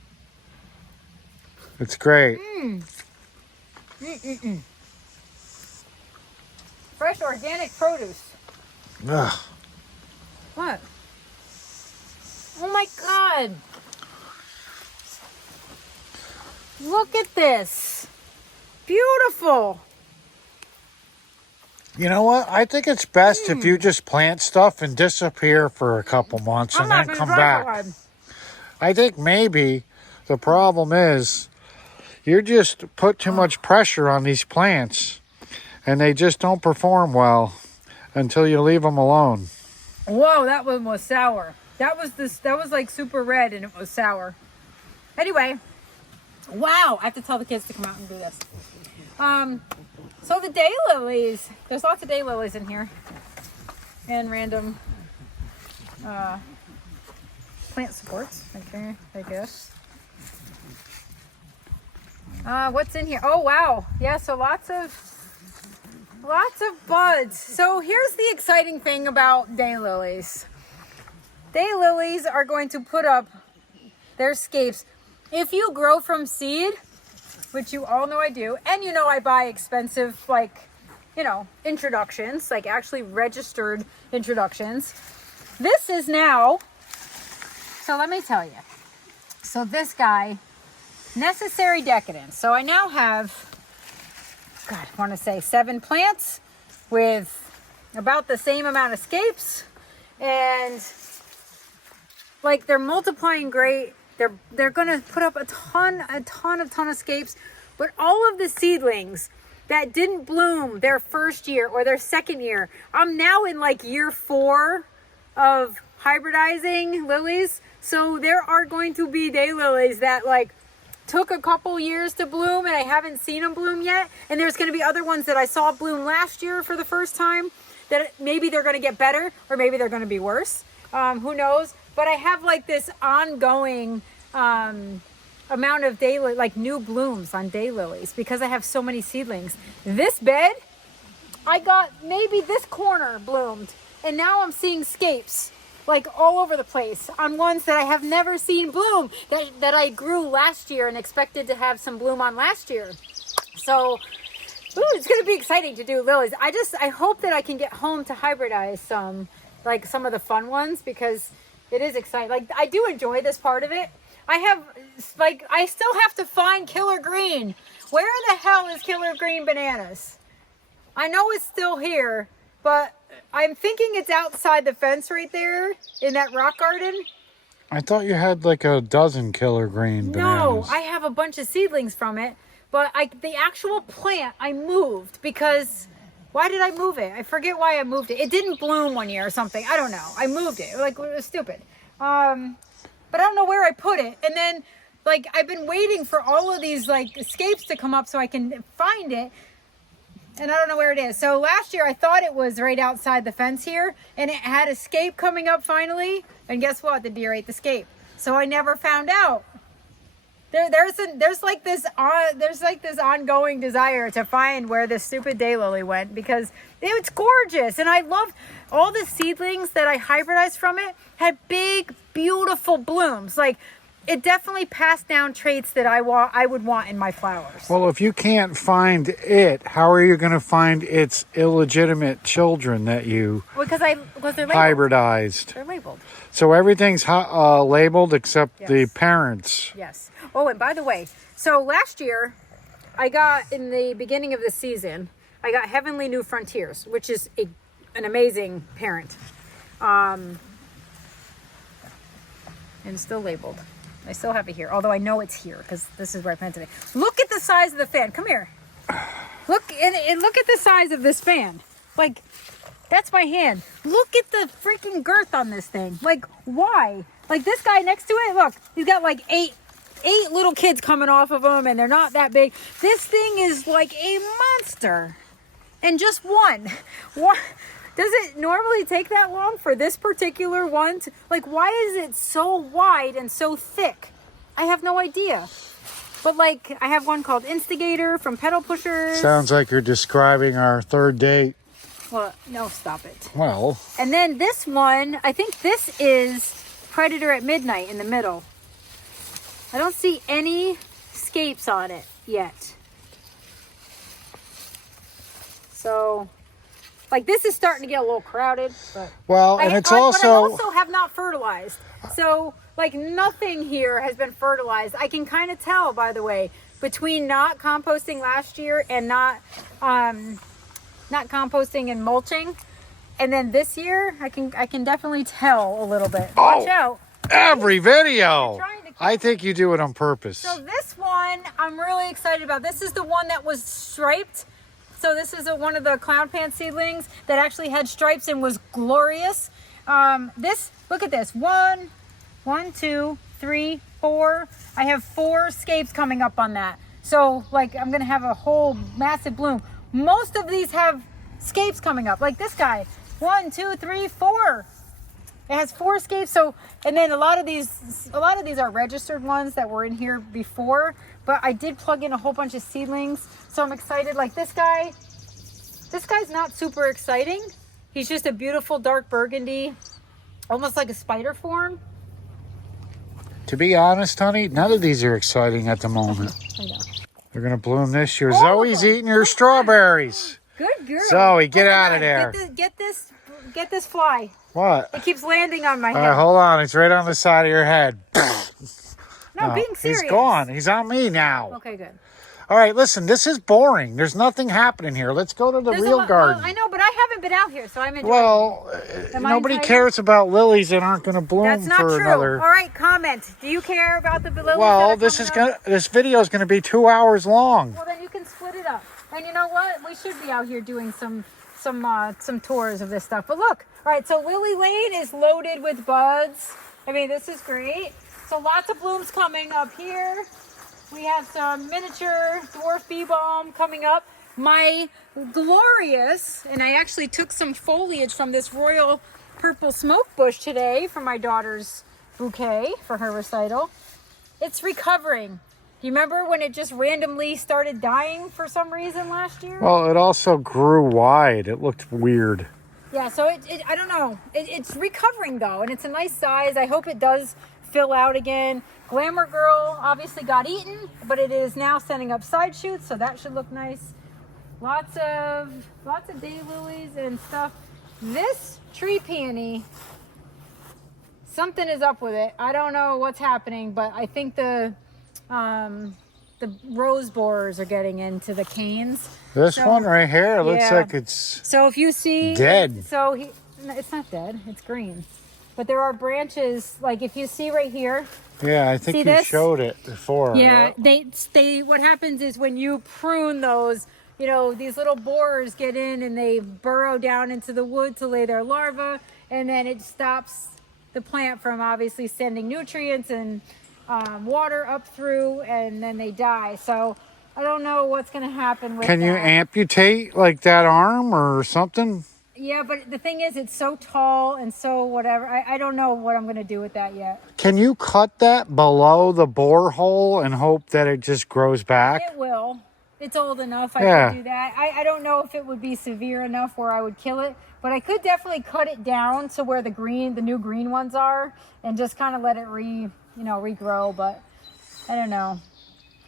It's great. Fresh organic produce. Ugh. What? Oh my God. Look at this. Beautiful. You know what? I think it's best if you just plant stuff and disappear for a couple months and then come back. I think maybe the problem is you just put too much pressure on these plants and they just don't perform well until you leave them alone. Whoa, that one was sour. That was like super red and it was sour. Anyway, wow, I have to tell the kids to come out and do this. So the daylilies, there's lots of daylilies in here and random plant supports. Okay, I guess. What's in here? Oh wow, yeah. So lots of buds. So here's the exciting thing about daylilies. Daylilies are going to put up their scapes. If you grow from seed, which you all know I do, and you know I buy expensive, introductions, like actually registered introductions. This is now, so let me tell you. So this guy, Necessary Decadence. So I now have, I want to say 7 plants with about the same amount of scapes, and like they're multiplying great. They're gonna put up a ton of scapes, but all of the seedlings that didn't bloom their first year or their second year, I'm now in like year 4 of hybridizing lilies. So there are going to be daylilies that like took a couple years to bloom and I haven't seen them bloom yet. And there's going to be other ones that I saw bloom last year for the first time that maybe they're going to get better or maybe they're going to be worse. Who knows? But I have like this ongoing amount of new blooms on daylilies because I have so many seedlings. This bed, I got maybe this corner bloomed, and now I'm seeing scapes like all over the place on ones that I have never seen bloom that I grew last year and expected to have some bloom on last year. So it's going to be exciting to do lilies. I hope that I can get home to hybridize some of the fun ones because it is exciting. Like I do enjoy this part of it. I have, like, I still have to find Killer Green. Where the hell is Killer Green bananas? I know it's still here, but I'm thinking it's outside the fence right there in that rock garden. I thought you had like a dozen Killer Green bananas. No, I have a bunch of seedlings from it, but the actual plant I moved because, why did I move it? I forget why I moved it. It didn't bloom one year or something. I don't know. I moved it. Like, it was stupid. But I don't know where I put it. And then, like, I've been waiting for all of these, like, escapes to come up so I can find it. And I don't know where it is. So last year I thought it was right outside the fence here, and it had escape coming up finally. And guess what? The deer ate the escape. So I never found out. There's like this ongoing desire to find where this stupid daylily went because it's gorgeous, and I love all the seedlings that I hybridized from it. Had big, beautiful blooms. Like, it definitely passed down traits that I would want in my flowers. Well, if you can't find it, how are you going to find its illegitimate children that you Because they're labeled. hybridized? They're labeled. So everything's labeled except Yes. the parents. Yes. Oh, and by the way, so last year, I got, in the beginning of the season, I got Heavenly New Frontiers, which is an amazing parent. And it's still labeled. I still have it here, although I know it's here because this is where I planted it. Look at the size of the fan. Come here. Look, and look at the size of this fan. Like, that's my hand. Look at the freaking girth on this thing. Like, why? Like, this guy next to it, look, he's got like eight little kids coming off of him, and they're not that big. This thing is like a monster. And just one. What? Does it normally take that long for this particular one? Like, why is it so wide and so thick? I have no idea. But, like, I have one called Instigator from Pedal Pushers. Sounds like you're describing our third date. Well, no, stop it. Well. And then this one, I think this is Predator at Midnight in the middle. I don't see any scapes on it yet. So, like, this is starting to get a little crowded. But Well, and but I also have not fertilized. So, like, nothing here has been fertilized. I can kind of tell, by the way, between not composting last year and not composting and mulching, and then this year, I can definitely tell a little bit. Watch out. Every video. Trying to I think you do it on purpose. So this one, I'm really excited about. This is the one that was striped. So this is one of the clown pants seedlings that actually had stripes and was glorious. Look at this. One, two, three, four. I have 4 scapes coming up on that. So, like, I'm going to have a whole massive bloom. Most of these have scapes coming up. Like this guy. 1, 2, 3, 4. It has 4 scapes. So, and then a lot of these are registered ones that were in here before. But I did plug in a whole bunch of seedlings. So I'm excited. Like this guy's not super exciting. He's just a beautiful dark burgundy, almost like a spider form. To be honest, honey, none of these are exciting at the moment. I know. They're going to bloom this year. All Zoe's eating your strawberries. Good girl. Zoe, get Oh my out of God. there. Get this fly. What? It keeps landing on my All head. right, hold on. It's right on the side of your head. No, being serious. He's gone. He's on me now. Okay, good. All right, listen, this is boring. There's nothing happening here. Let's go to the real garden. Well, I know, but I haven't been out here, so I'm enjoying Well, Am I nobody entitled? cares about lilies that aren't going to bloom That's not for true. another. All right, comment. Do you care about the lilies? Well, that are coming up? this video is going to be 2 hours long. Well, then you can split it up. And you know what? We should be out here doing some tours of this stuff. But look, all right. So Lily Lane is loaded with buds. I mean, this is great. So lots of blooms coming up here. We have some miniature dwarf bee balm coming up. My glorious, and I actually took some foliage from this royal purple smoke bush today for my daughter's bouquet for her recital. It's recovering. Do you remember when it just randomly started dying for some reason last year? Well, it also grew wide. It looked weird. Yeah, so I don't know. It's recovering though, and it's a nice size. I hope it does fill out again. Glamour Girl obviously got eaten, but it is now sending up side shoots, so that should look nice. Lots of daylilies and stuff. This tree peony something is up with it. I don't know what's happening, but I think the rose borers are getting into the canes. This one right here looks yeah. like it's So if you see dead. So it's not dead, it's green. But there are branches, like if you see right here. Yeah, I think see you this? showed it before. Yeah, they what happens is when you prune those, you know, these little borers get in and they burrow down into the wood to lay their larvae, and then it stops the plant from obviously sending nutrients and water up through, and then they die. So I don't know what's going to happen with Can you that. amputate like that arm or something? Yeah, but the thing is, it's so tall and so whatever. I don't know what I'm going to do with that yet. Can you cut that below the borehole and hope that it just grows back? It will. It's old enough. I could do that. I don't know if it would be severe enough where I would kill it, but I could definitely cut it down to where the new green ones are, and just kind of let it regrow. But I don't know.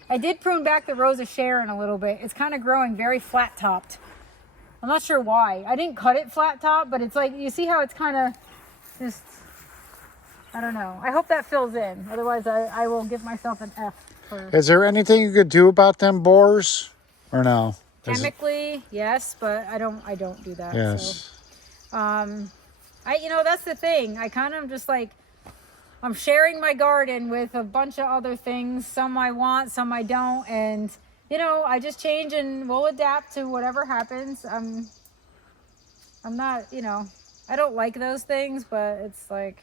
I did prune back the Rose of Sharon a little bit. It's kind of growing very flat topped. I'm not sure why. I didn't cut it flat top, but it's like, you see how it's kind of just, I don't know. I hope that fills in. Otherwise, I will give myself an F. Is there anything you could do about them borers or no? Chemically, yes, but I don't do that. Yes. So, that's the thing. I kind of just like, I'm sharing my garden with a bunch of other things. Some I want, some I don't. And, I just change and we'll adapt to whatever happens. I'm not, I don't like those things, but it's like,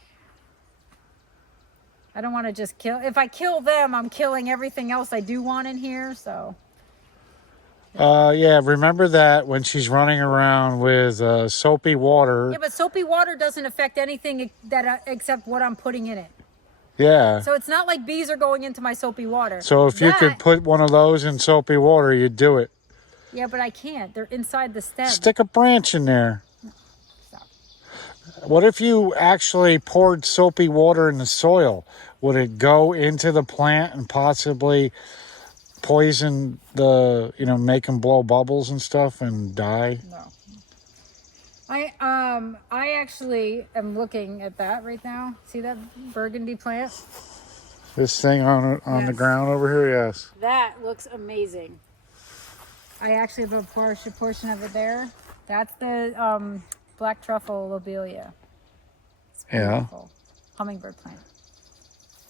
I don't want to just kill. If I kill them, I'm killing everything else I do want in here. So. Yeah, remember that when she's running around with soapy water. Yeah, but soapy water doesn't affect anything except what I'm putting in it. Yeah. So it's not like bees are going into my soapy water. So if you could put one of those in soapy water, you'd do it. Yeah, but I can't. They're inside the stem. Stick a branch in there. No, stop. What if you actually poured soapy water in the soil? Would it go into the plant and possibly poison make them blow bubbles and stuff and die? No. I actually am looking at that right now. See that burgundy plant? This thing on the ground over here, yes. That looks amazing. I actually have a portion of it there. That's the black truffle lobelia. It's beautiful. Hummingbird plant.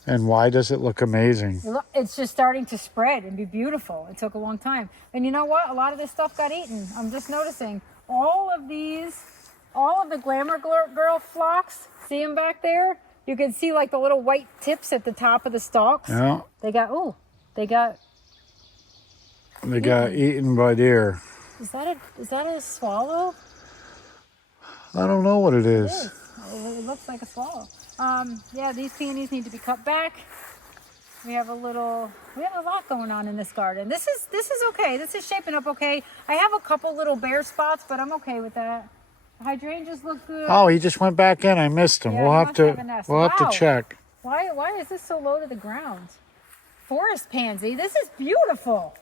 And why does it look amazing? It's just starting to spread and be beautiful. It took a long time. And you know what? A lot of this stuff got eaten. I'm just noticing all of the Glamour Girl phlox, see them back there? You can see like the little white tips at the top of the stalks. Yeah. They got eaten by deer. Is that a swallow? I don't know what it is. It looks like a swallow. Yeah, these peonies need to be cut back. We have a lot going on in this garden. This is okay. This is shaping up okay. I have a couple little bare spots, but I'm okay with that. The hydrangeas look good. Oh, he just went back in. I missed him. Yeah, we'll have to check. Why is this so low to the ground? Forest pansy. This is beautiful.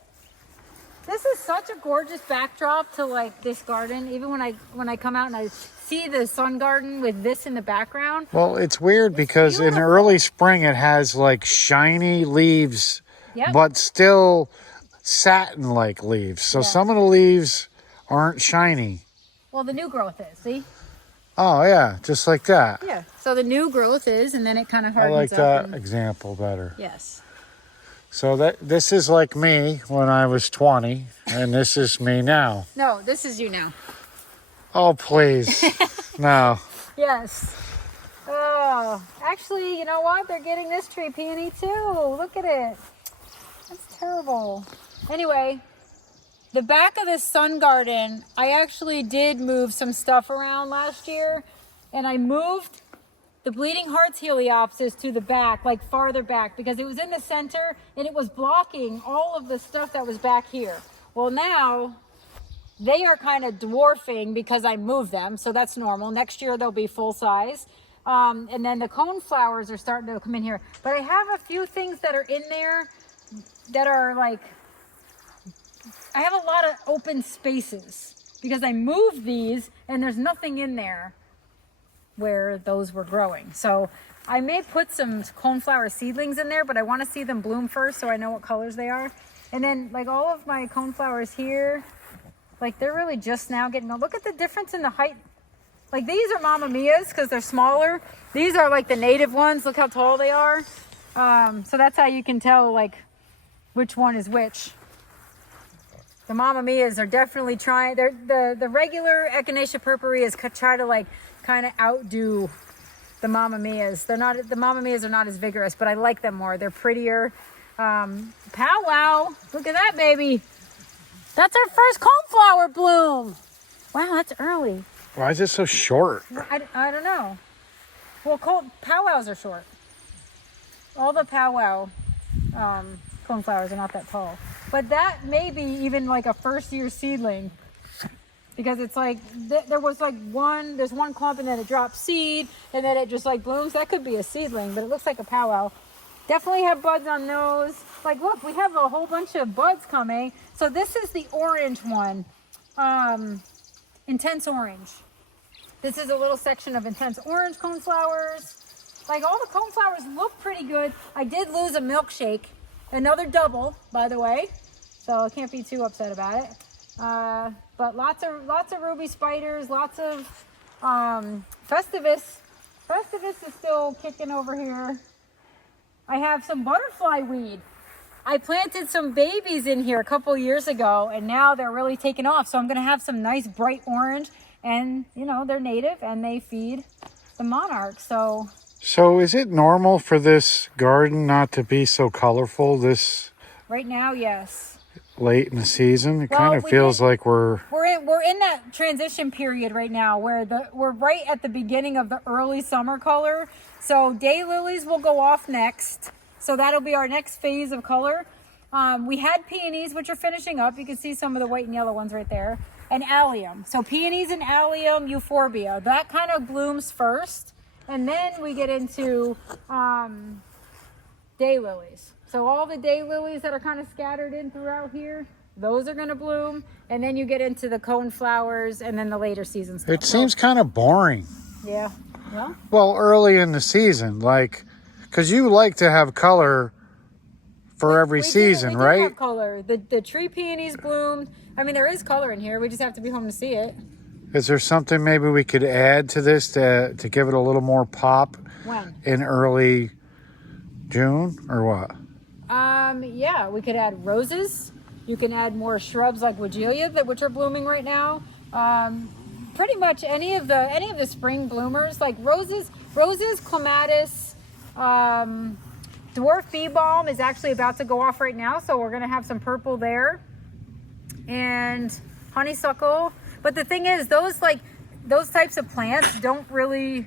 This is such a gorgeous backdrop to like this garden. Even when I come out and I see the sun garden with this in the background. Well, it's weird because in early spring it has like shiny leaves, but still satin-like leaves. So some of the leaves aren't shiny. Well, the new growth is, see? Oh, yeah, just like that. Yeah, so the new growth is, and then it kind of hardens up. I like that and... example better. Yes. So this is like me when I was 20, and this is me now. No, this is you now. Oh, please. No. Yes. Oh, actually, you know what? They're getting this tree peony too. Look at it. That's terrible. Anyway, the back of this sun garden, I actually did move some stuff around last year, and I moved the Bleeding Hearts Heliopsis to the back, like farther back, because it was in the center and it was blocking all of the stuff that was back here. Well, now they are kind of dwarfing because I moved them, so that's normal. Next year they'll be full size. And then the cone flowers are starting to come in here. But I have a few things that are in there that are like, I have a lot of open spaces because I moved these and there's nothing in there where those were growing. So I may put some coneflower seedlings in there, but I want to see them bloom first so I know what colors they are. And then like all of my coneflowers here, like they're really just now getting, look at the difference in the height. Like these are Mamma Mia's because they're smaller. These are like the native ones. Look how tall they are. So that's how you can tell like which one is which. The Mamma Mia's are definitely trying, the regular Echinacea purpureas try to like kind of outdo the Mamma Mia's. The Mamma Mia's are not as vigorous, but I like them more. They're prettier. Pow wow, look at that baby. That's our first coneflower bloom. Wow, that's early. Why is it so short? I don't know. Well, powwows are short. All the powwow coneflowers are not that tall. But that may be even like a first year seedling. Because it's like, there was like there's one clump and then it drops seed and then it just like blooms. That could be a seedling, but it looks like a powwow. Definitely have buds on those. Like look, we have a whole bunch of buds coming. So this is the orange one. Intense orange. This is a little section of intense orange coneflowers. Like all the coneflowers look pretty good. I did lose a milkshake. Another double, by the way. So I can't be too upset about it. But lots of ruby spiders, lots of festivus. Festivus is still kicking over here. I have some butterfly weed. I planted some babies in here a couple years ago and now they're really taking off. So I'm going to have some nice bright orange and you know, they're native and they feed the monarchs. So is it normal for this garden not to be so colorful this right now, yes. Late in the season? It kind of feels like we're in that transition period right now where we're right at the beginning of the early summer color. So daylilies will go off next. So that'll be our next phase of color. We had peonies, which are finishing up. You can see some of the white and yellow ones right there. And allium. So peonies and allium, euphorbia. That kind of blooms first. And then we get into daylilies. So all the daylilies that are kind of scattered in throughout here, those are going to bloom. And then you get into the coneflowers and then the later season stuff. It seems kind of boring. Yeah. Well, early in the season, like, because you like to have color for every season, right? We do have color. The tree peonies bloomed. I mean, there is color in here. We just have to be home to see it. Is there something maybe we could add to this to give it a little more pop? When? In early June or what? Yeah, we could add roses. You can add more shrubs like Weigela, which are blooming right now. Pretty much any of the spring bloomers, like roses, clematis, dwarf bee balm is actually about to go off right now, so we're gonna have some purple there, and honeysuckle. But the thing is, those types of plants don't really.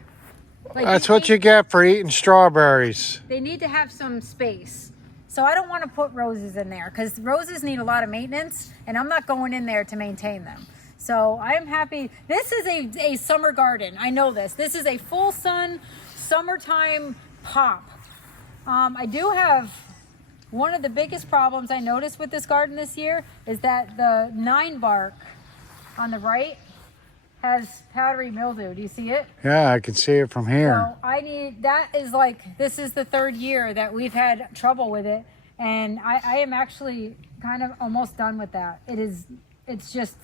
That's what you get for eating strawberries. They need to have some space. So I don't want to put roses in there because roses need a lot of maintenance and I'm not going in there to maintain them. So I am happy. This is a summer garden. I know this. This is a full sun, summertime pop. I do have one of the biggest problems I noticed with this garden this year is that the 9 bark on the right has powdery mildew. Do you see it? Yeah, I can see it from here. So this is the 3rd year that we've had trouble with it. And I am actually kind of almost done with that. It's just,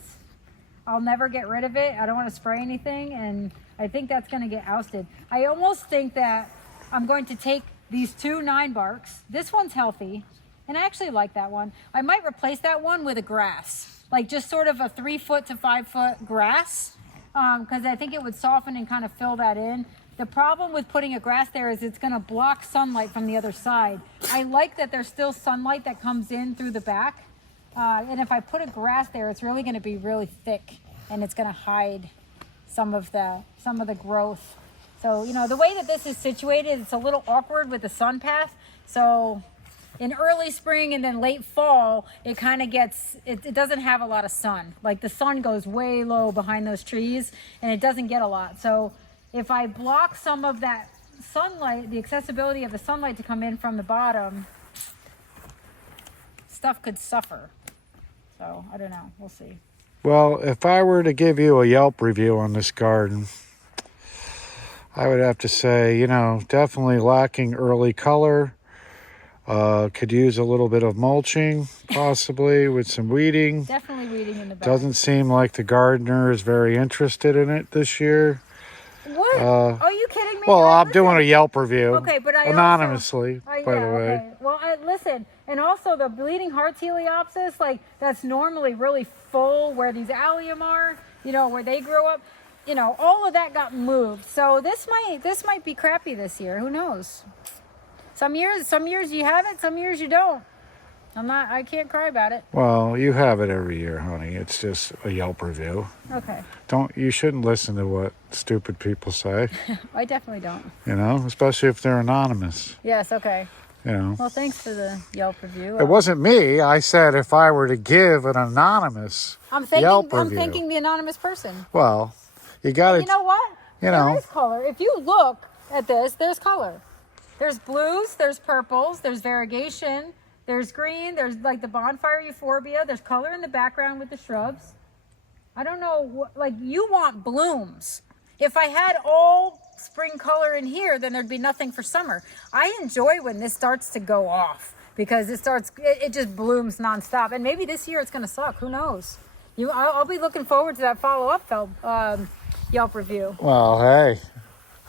I'll never get rid of it. I don't want to spray anything. And I think that's going to get ousted. I almost think that I'm going to take these 2 9 barks. This one's healthy. And I actually like that one. I might replace that one with a grass. Like just sort of a 3 foot to 5 foot grass. Because I think it would soften and kind of fill that in. The problem with putting a grass there is it's going to block sunlight from the other side. I like that there's still sunlight that comes in through the back. And if I put a grass there, it's really going to be really thick and it's going to hide some of the growth. So, you know, the way that this is situated, it's a little awkward with the sun path. So in early spring and then late fall, it kind of gets, it doesn't have a lot of sun. Like the sun goes way low behind those trees and it doesn't get a lot. So if I block some of that sunlight, the accessibility of the sunlight to come in from the bottom, stuff could suffer. So I don't know, we'll see. Well, if I were to give you a Yelp review on this garden, I would have to say, you know, definitely lacking early color. Could use a little bit of mulching, possibly, with some weeding. Definitely weeding in the back. Doesn't seem like the gardener is very interested in it this year. What? Are you kidding me? Well, I'm Listen. doing a Yelp review. Okay, but I anonymously, also, by the way. Okay. Well, listen, and also the bleeding heart teleopsis, like that's normally really full where these allium are, you know, where they grow up. You know, all of that got moved. So this might be crappy this year. Who knows? Some years you have it, some years you don't. I can't cry about it. Well, you have it every year, honey. It's just a Yelp review. Okay. You shouldn't listen to what stupid people say. I definitely don't. You know, especially if they're anonymous. Yes, okay. You know. Well, thanks for the Yelp review. It wasn't me. I said if I were to give an anonymous Yelp review. I'm thanking the anonymous person. Well, you got to. You know what? You know. There is color. If you look at this, there's color. There's blues, there's purples, there's variegation, there's green, there's like the bonfire euphorbia, there's color in the background with the shrubs. I don't know, like you want blooms. If I had all spring color in here, then there'd be nothing for summer. I enjoy when this starts to go off because it just blooms nonstop. And maybe this year it's going to suck. Who knows? I'll be looking forward to that follow-up Yelp review. Well, hey.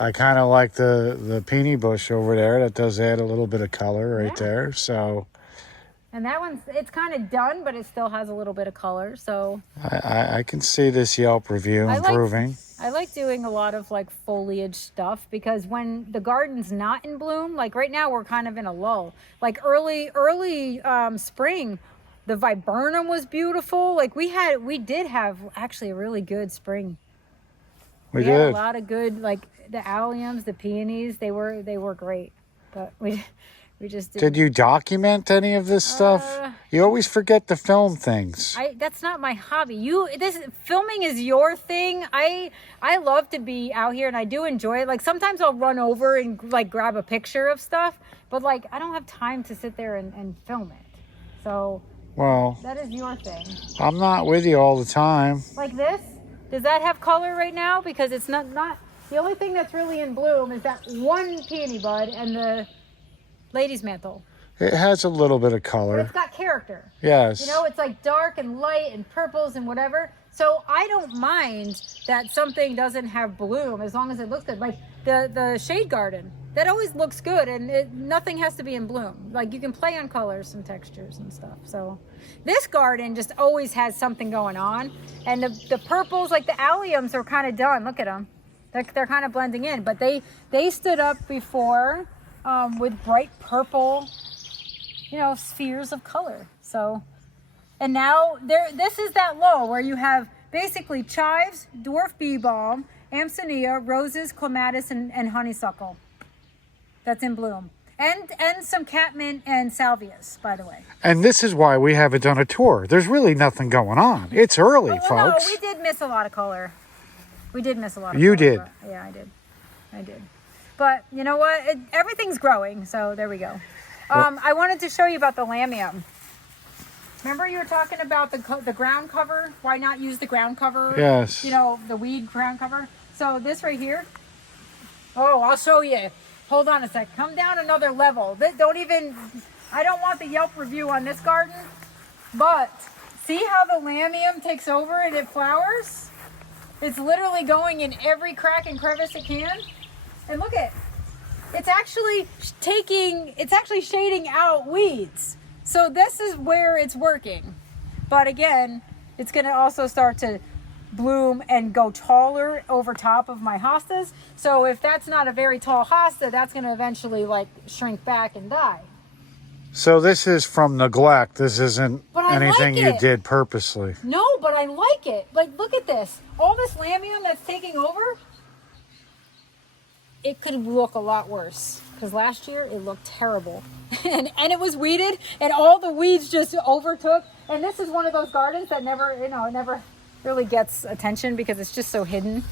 I kind of like the peony bush over there. That does add a little bit of color right there. So, and that it's kind of done, but it still has a little bit of color. So I can see this Yelp review improving. I like doing a lot of like foliage stuff because when the garden's not in bloom, like right now we're kind of in a lull. Like early spring, the viburnum was beautiful. Like we did have actually a really good spring. We had did a lot of good, like the alliums, the peonies. They were great, but we just didn't. Did you document any of this stuff? You always forget to film things. That's not my hobby. Filming is your thing. I love to be out here and I do enjoy it. Like sometimes I'll run over and like grab a picture of stuff, but like I don't have time to sit there and film it. So well, that is your thing. I'm not with you all the time. Like this. Does that have color right now? Because it's not the only thing that's really in bloom is that one peony bud and the lady's mantle. It has a little bit of But color. it's got character. Yes. You know, it's like dark and light and purples and whatever. So I don't mind that something doesn't have bloom as long as it looks good. Like the shade garden, that always looks good and nothing has to be in bloom. Like you can play on colors and textures and stuff. So this garden just always has something going on. And the purples, like the alliums are kind of done. Look at them. They're kind of blending in. But they stood up before with bright purple, you know, spheres of color. So, and now this is that low where you have basically chives, dwarf bee balm, Amsonia, roses, clematis, and honeysuckle. That's in bloom. And some catmint and salvias, by the way. And this is why we haven't done a tour. There's really nothing going on. It's early, folks. No, we did miss a lot of color. We did miss a lot of You color. did. Yeah, I did. But you know what? Everything's growing, so there we go. I wanted to show you about the lamium. Remember you were talking about the ground cover? Why not use the ground cover? Yes. You know, the weed ground cover. So this right here. Oh, I'll show you. Hold on a sec. Come down another level. I don't want the Yelp review on this garden, but see how the lamium takes over and it flowers? It's literally going in every crack and crevice it can. And look at, it's actually shading out weeds. So this is where it's working. But again, it's gonna also start to bloom and go taller over top of my hostas. So if that's not a very tall hosta, that's gonna eventually like shrink back and die. So this is from neglect. This isn't anything like you did purposely. No, but I like it. Like, look at this. All this lamium that's taking over, it could look a lot worse. Because last year, it looked terrible. and it was weeded, and all the weeds just overtook. And this is one of those gardens that never, it never really gets attention because it's just so hidden.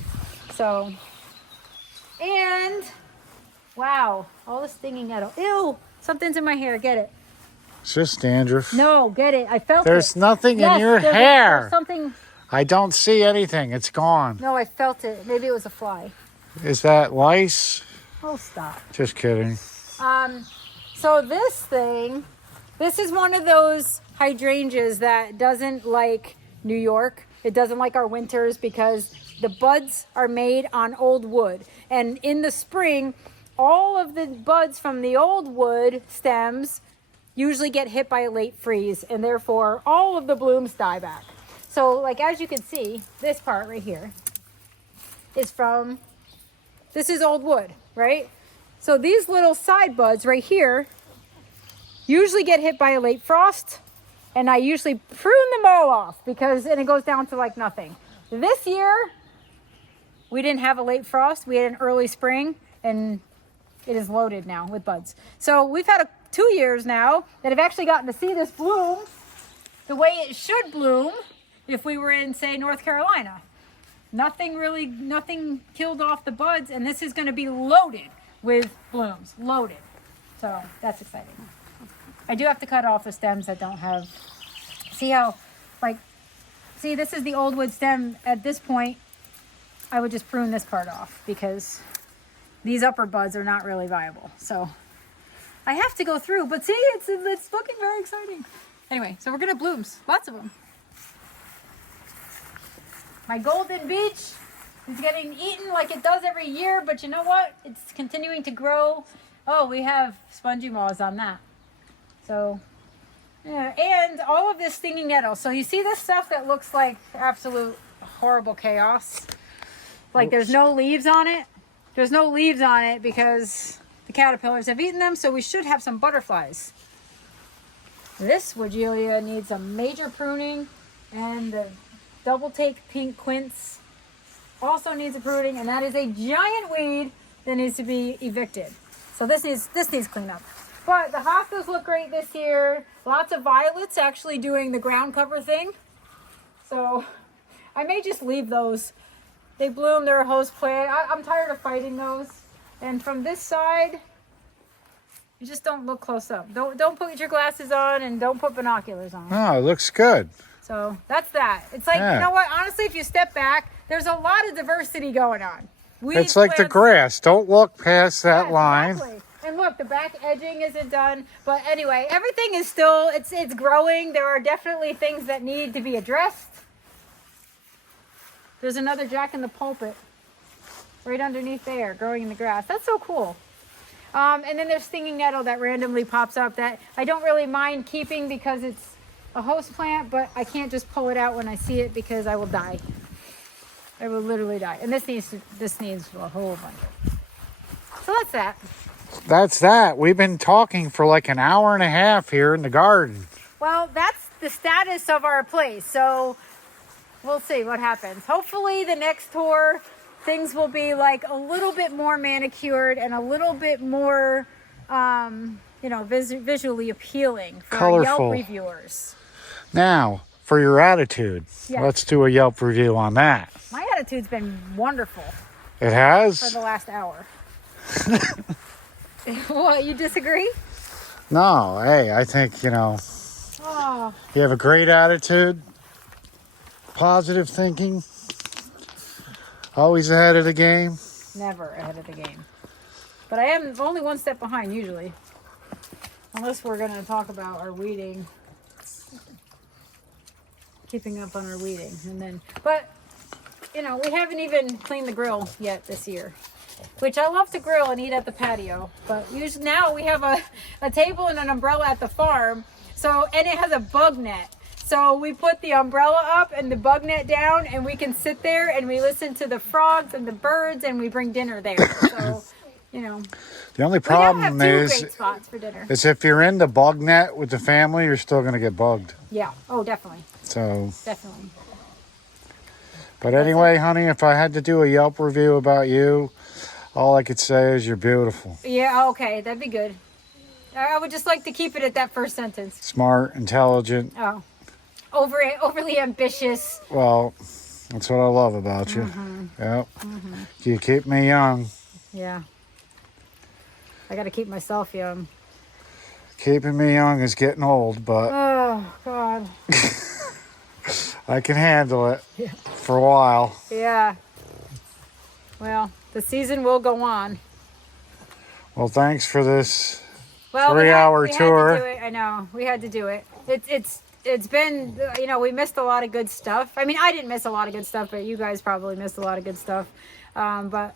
So, and, wow, all the stinging nettle. Ew, something's in my hair, get it. It's just dandruff. No, get it. I felt it. There's nothing in your hair. There's something. I don't see anything. It's gone. No, I felt it. Maybe it was a fly. Is that lice? Oh, stop. Just kidding. So this is one of those hydrangeas that doesn't like New York. It doesn't like our winters because the buds are made on old wood. And in the spring, all of the buds from the old wood stems usually get hit by a late freeze, and therefore all of the blooms die back. So like as you can see, this part right here is this is old wood, right? So these little side buds right here usually get hit by a late frost, and I usually prune them all off and it goes down to like nothing. This year, we didn't have a late frost. We had an early spring, and it is loaded now with buds. So we've had 2 years now that have actually gotten to see this bloom the way it should bloom if we were in, say, North Carolina. Nothing killed off the buds, and this is going to be loaded with blooms, loaded. So that's exciting. I do have to cut off the stems that don't have, see this is the old wood stem. At this point, I would just prune this part off because these upper buds are not really viable. So I have to go through, but see, it's looking very exciting. Anyway, so we're gonna have blooms, lots of them. My golden beech is getting eaten like it does every year, but you know what? It's continuing to grow. Oh, we have spongy moths on that. So, yeah, and all of this stinging nettle. So you see this stuff that looks like absolute horrible chaos? Like there's no leaves on it. There's no leaves on it because the caterpillars have eaten them, so we should have some butterflies. This Woodgelia needs a major pruning, and the double take pink quince also needs a pruning, and that is a giant weed that needs to be evicted. So this needs cleanup. But the hostas look great this year. Lots of violets actually doing the ground cover thing. So I may just leave those. They bloom, they're a host plant. I'm tired of fighting those. And from this side, you just don't look close up. Don't put your glasses on, and don't put binoculars on. Oh, it looks good. So that's that. It's like, You know what? Honestly, if you step back, there's a lot of diversity going on. It's like the grass. Don't look past that line. Exactly. And look, the back edging isn't done. But anyway, everything is still, it's growing. There are definitely things that need to be addressed. There's another Jack in the Pulpit right underneath there, growing in the grass. That's so cool. And then there's stinging nettle that randomly pops up that I don't really mind keeping because it's a host plant, but I can't just pull it out when I see it because I will die. I will literally die. And this needs a whole bunch. So that's that. That's that. We've been talking for like an hour and a half here in the garden. Well, that's the status of our place. So we'll see what happens. Hopefully the next tour, things will be like a little bit more manicured and a little bit more, visually appealing for our Yelp reviewers. Now, for your attitude, let's do a Yelp review on that. My attitude's been wonderful. It has? For the last hour. What, you disagree? No, hey, I think, you have a great attitude, positive thinking, always ahead of the game. Never ahead of the game. But I am only one step behind usually. Unless we're going to talk about our weeding. Keeping up on our weeding. But we haven't even cleaned the grill yet this year. Which I love to grill and eat at the patio. But usually now we have a table and an umbrella at the farm. And it has a bug net. So we put the umbrella up and the bug net down, and we can sit there and we listen to the frogs and the birds, and we bring dinner there. So, The only problem we now have two great spots for dinner. Is if you're in the bug net with the family, you're still going to get bugged. Yeah. Oh, definitely. So. Definitely. But anyway, honey, if I had to do a Yelp review about you, all I could say is you're beautiful. Yeah, okay. That'd be good. I would just like to keep it at that first sentence. Smart, intelligent. Oh. Overly ambitious. Well, that's what I love about you. Mm-hmm. Yep. Mm-hmm. You keep me young. Yeah. I got to keep myself young. Keeping me young is getting old, but... Oh, God. I can handle it for a while. Yeah. Well... The season will go on. Well, thanks for this Well, 3-hour we tour. had to do it. I know, we had to do it. It's been, you know, we missed a lot of good stuff. I mean, I didn't miss a lot of good stuff, but you guys probably missed a lot of good stuff. But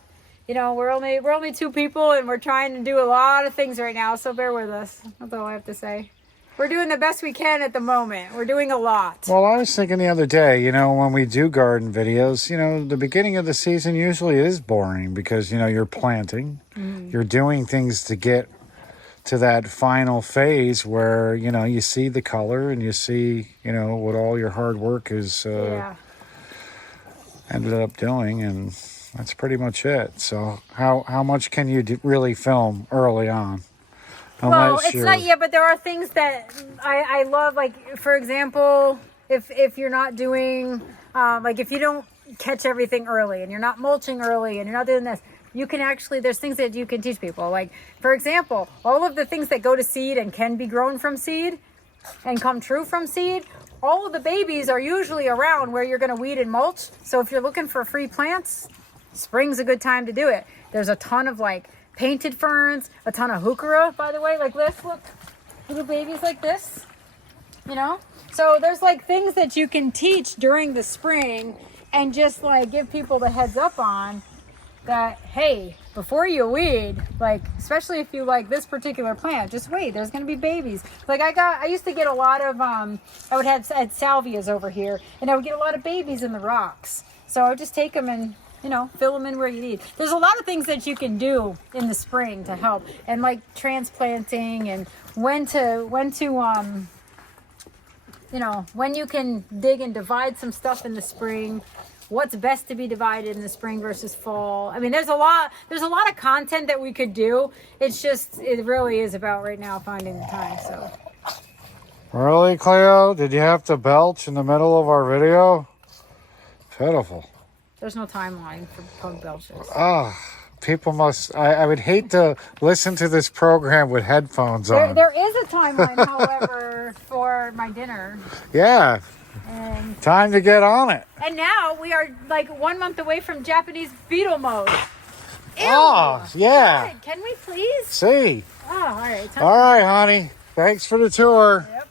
you know, we're only 2 people, and we're trying to do a lot of things right now. So bear with us. That's all I have to say. We're doing the best we can at the moment. We're doing a lot. Well, I was thinking the other day, you know, when we do garden videos, you know, the beginning of the season usually is boring because, you know, you're planting, you're doing things to get to that final phase where, you know, you see the color and you see, you know, what all your hard work is ended up doing, and that's pretty much it. So how much can you really film early on? Well, it's not yet, but there are things that I love. Like, for example, if you're not doing, like if you don't catch everything early and you're not mulching early and you're not doing this, you can actually, there's things that you can teach people. Like, for example, all of the things that go to seed and can be grown from seed and come true from seed, all of the babies are usually around where you're going to weed and mulch. So if you're looking for free plants, spring's a good time to do it. There's a ton of like painted ferns, a ton of heuchera, by the way, like this, look, little babies like this, you know? So there's like things that you can teach during the spring and just like give people the heads up on that, hey, before you weed, like, especially if you like this particular plant, just wait, there's going to be babies. Like I used to get a lot of, I had salvias over here, and I would get a lot of babies in the rocks. So I would just take them and, you know, fill them in where you need. There's a lot of things that you can do in the spring to help, and like transplanting and when to you know, when you can dig and divide some stuff in the spring, what's best to be divided in the spring versus fall. I mean, there's a lot of content that we could do. It's just, it really is about right now finding the time. So Really, Cleo? Did you have to belch in the middle of our video? Pitiful. there's no timeline for pug belches. Ah, people must. I would hate to listen to this program with headphones on. There is a timeline, however, for my dinner. Yeah, And time to get on it. now we are like 1 month away from Japanese beetle mode. Ew. Oh, yeah. God, can we please? See. Oh, all right. All right, honey. Thanks for the tour. Yep.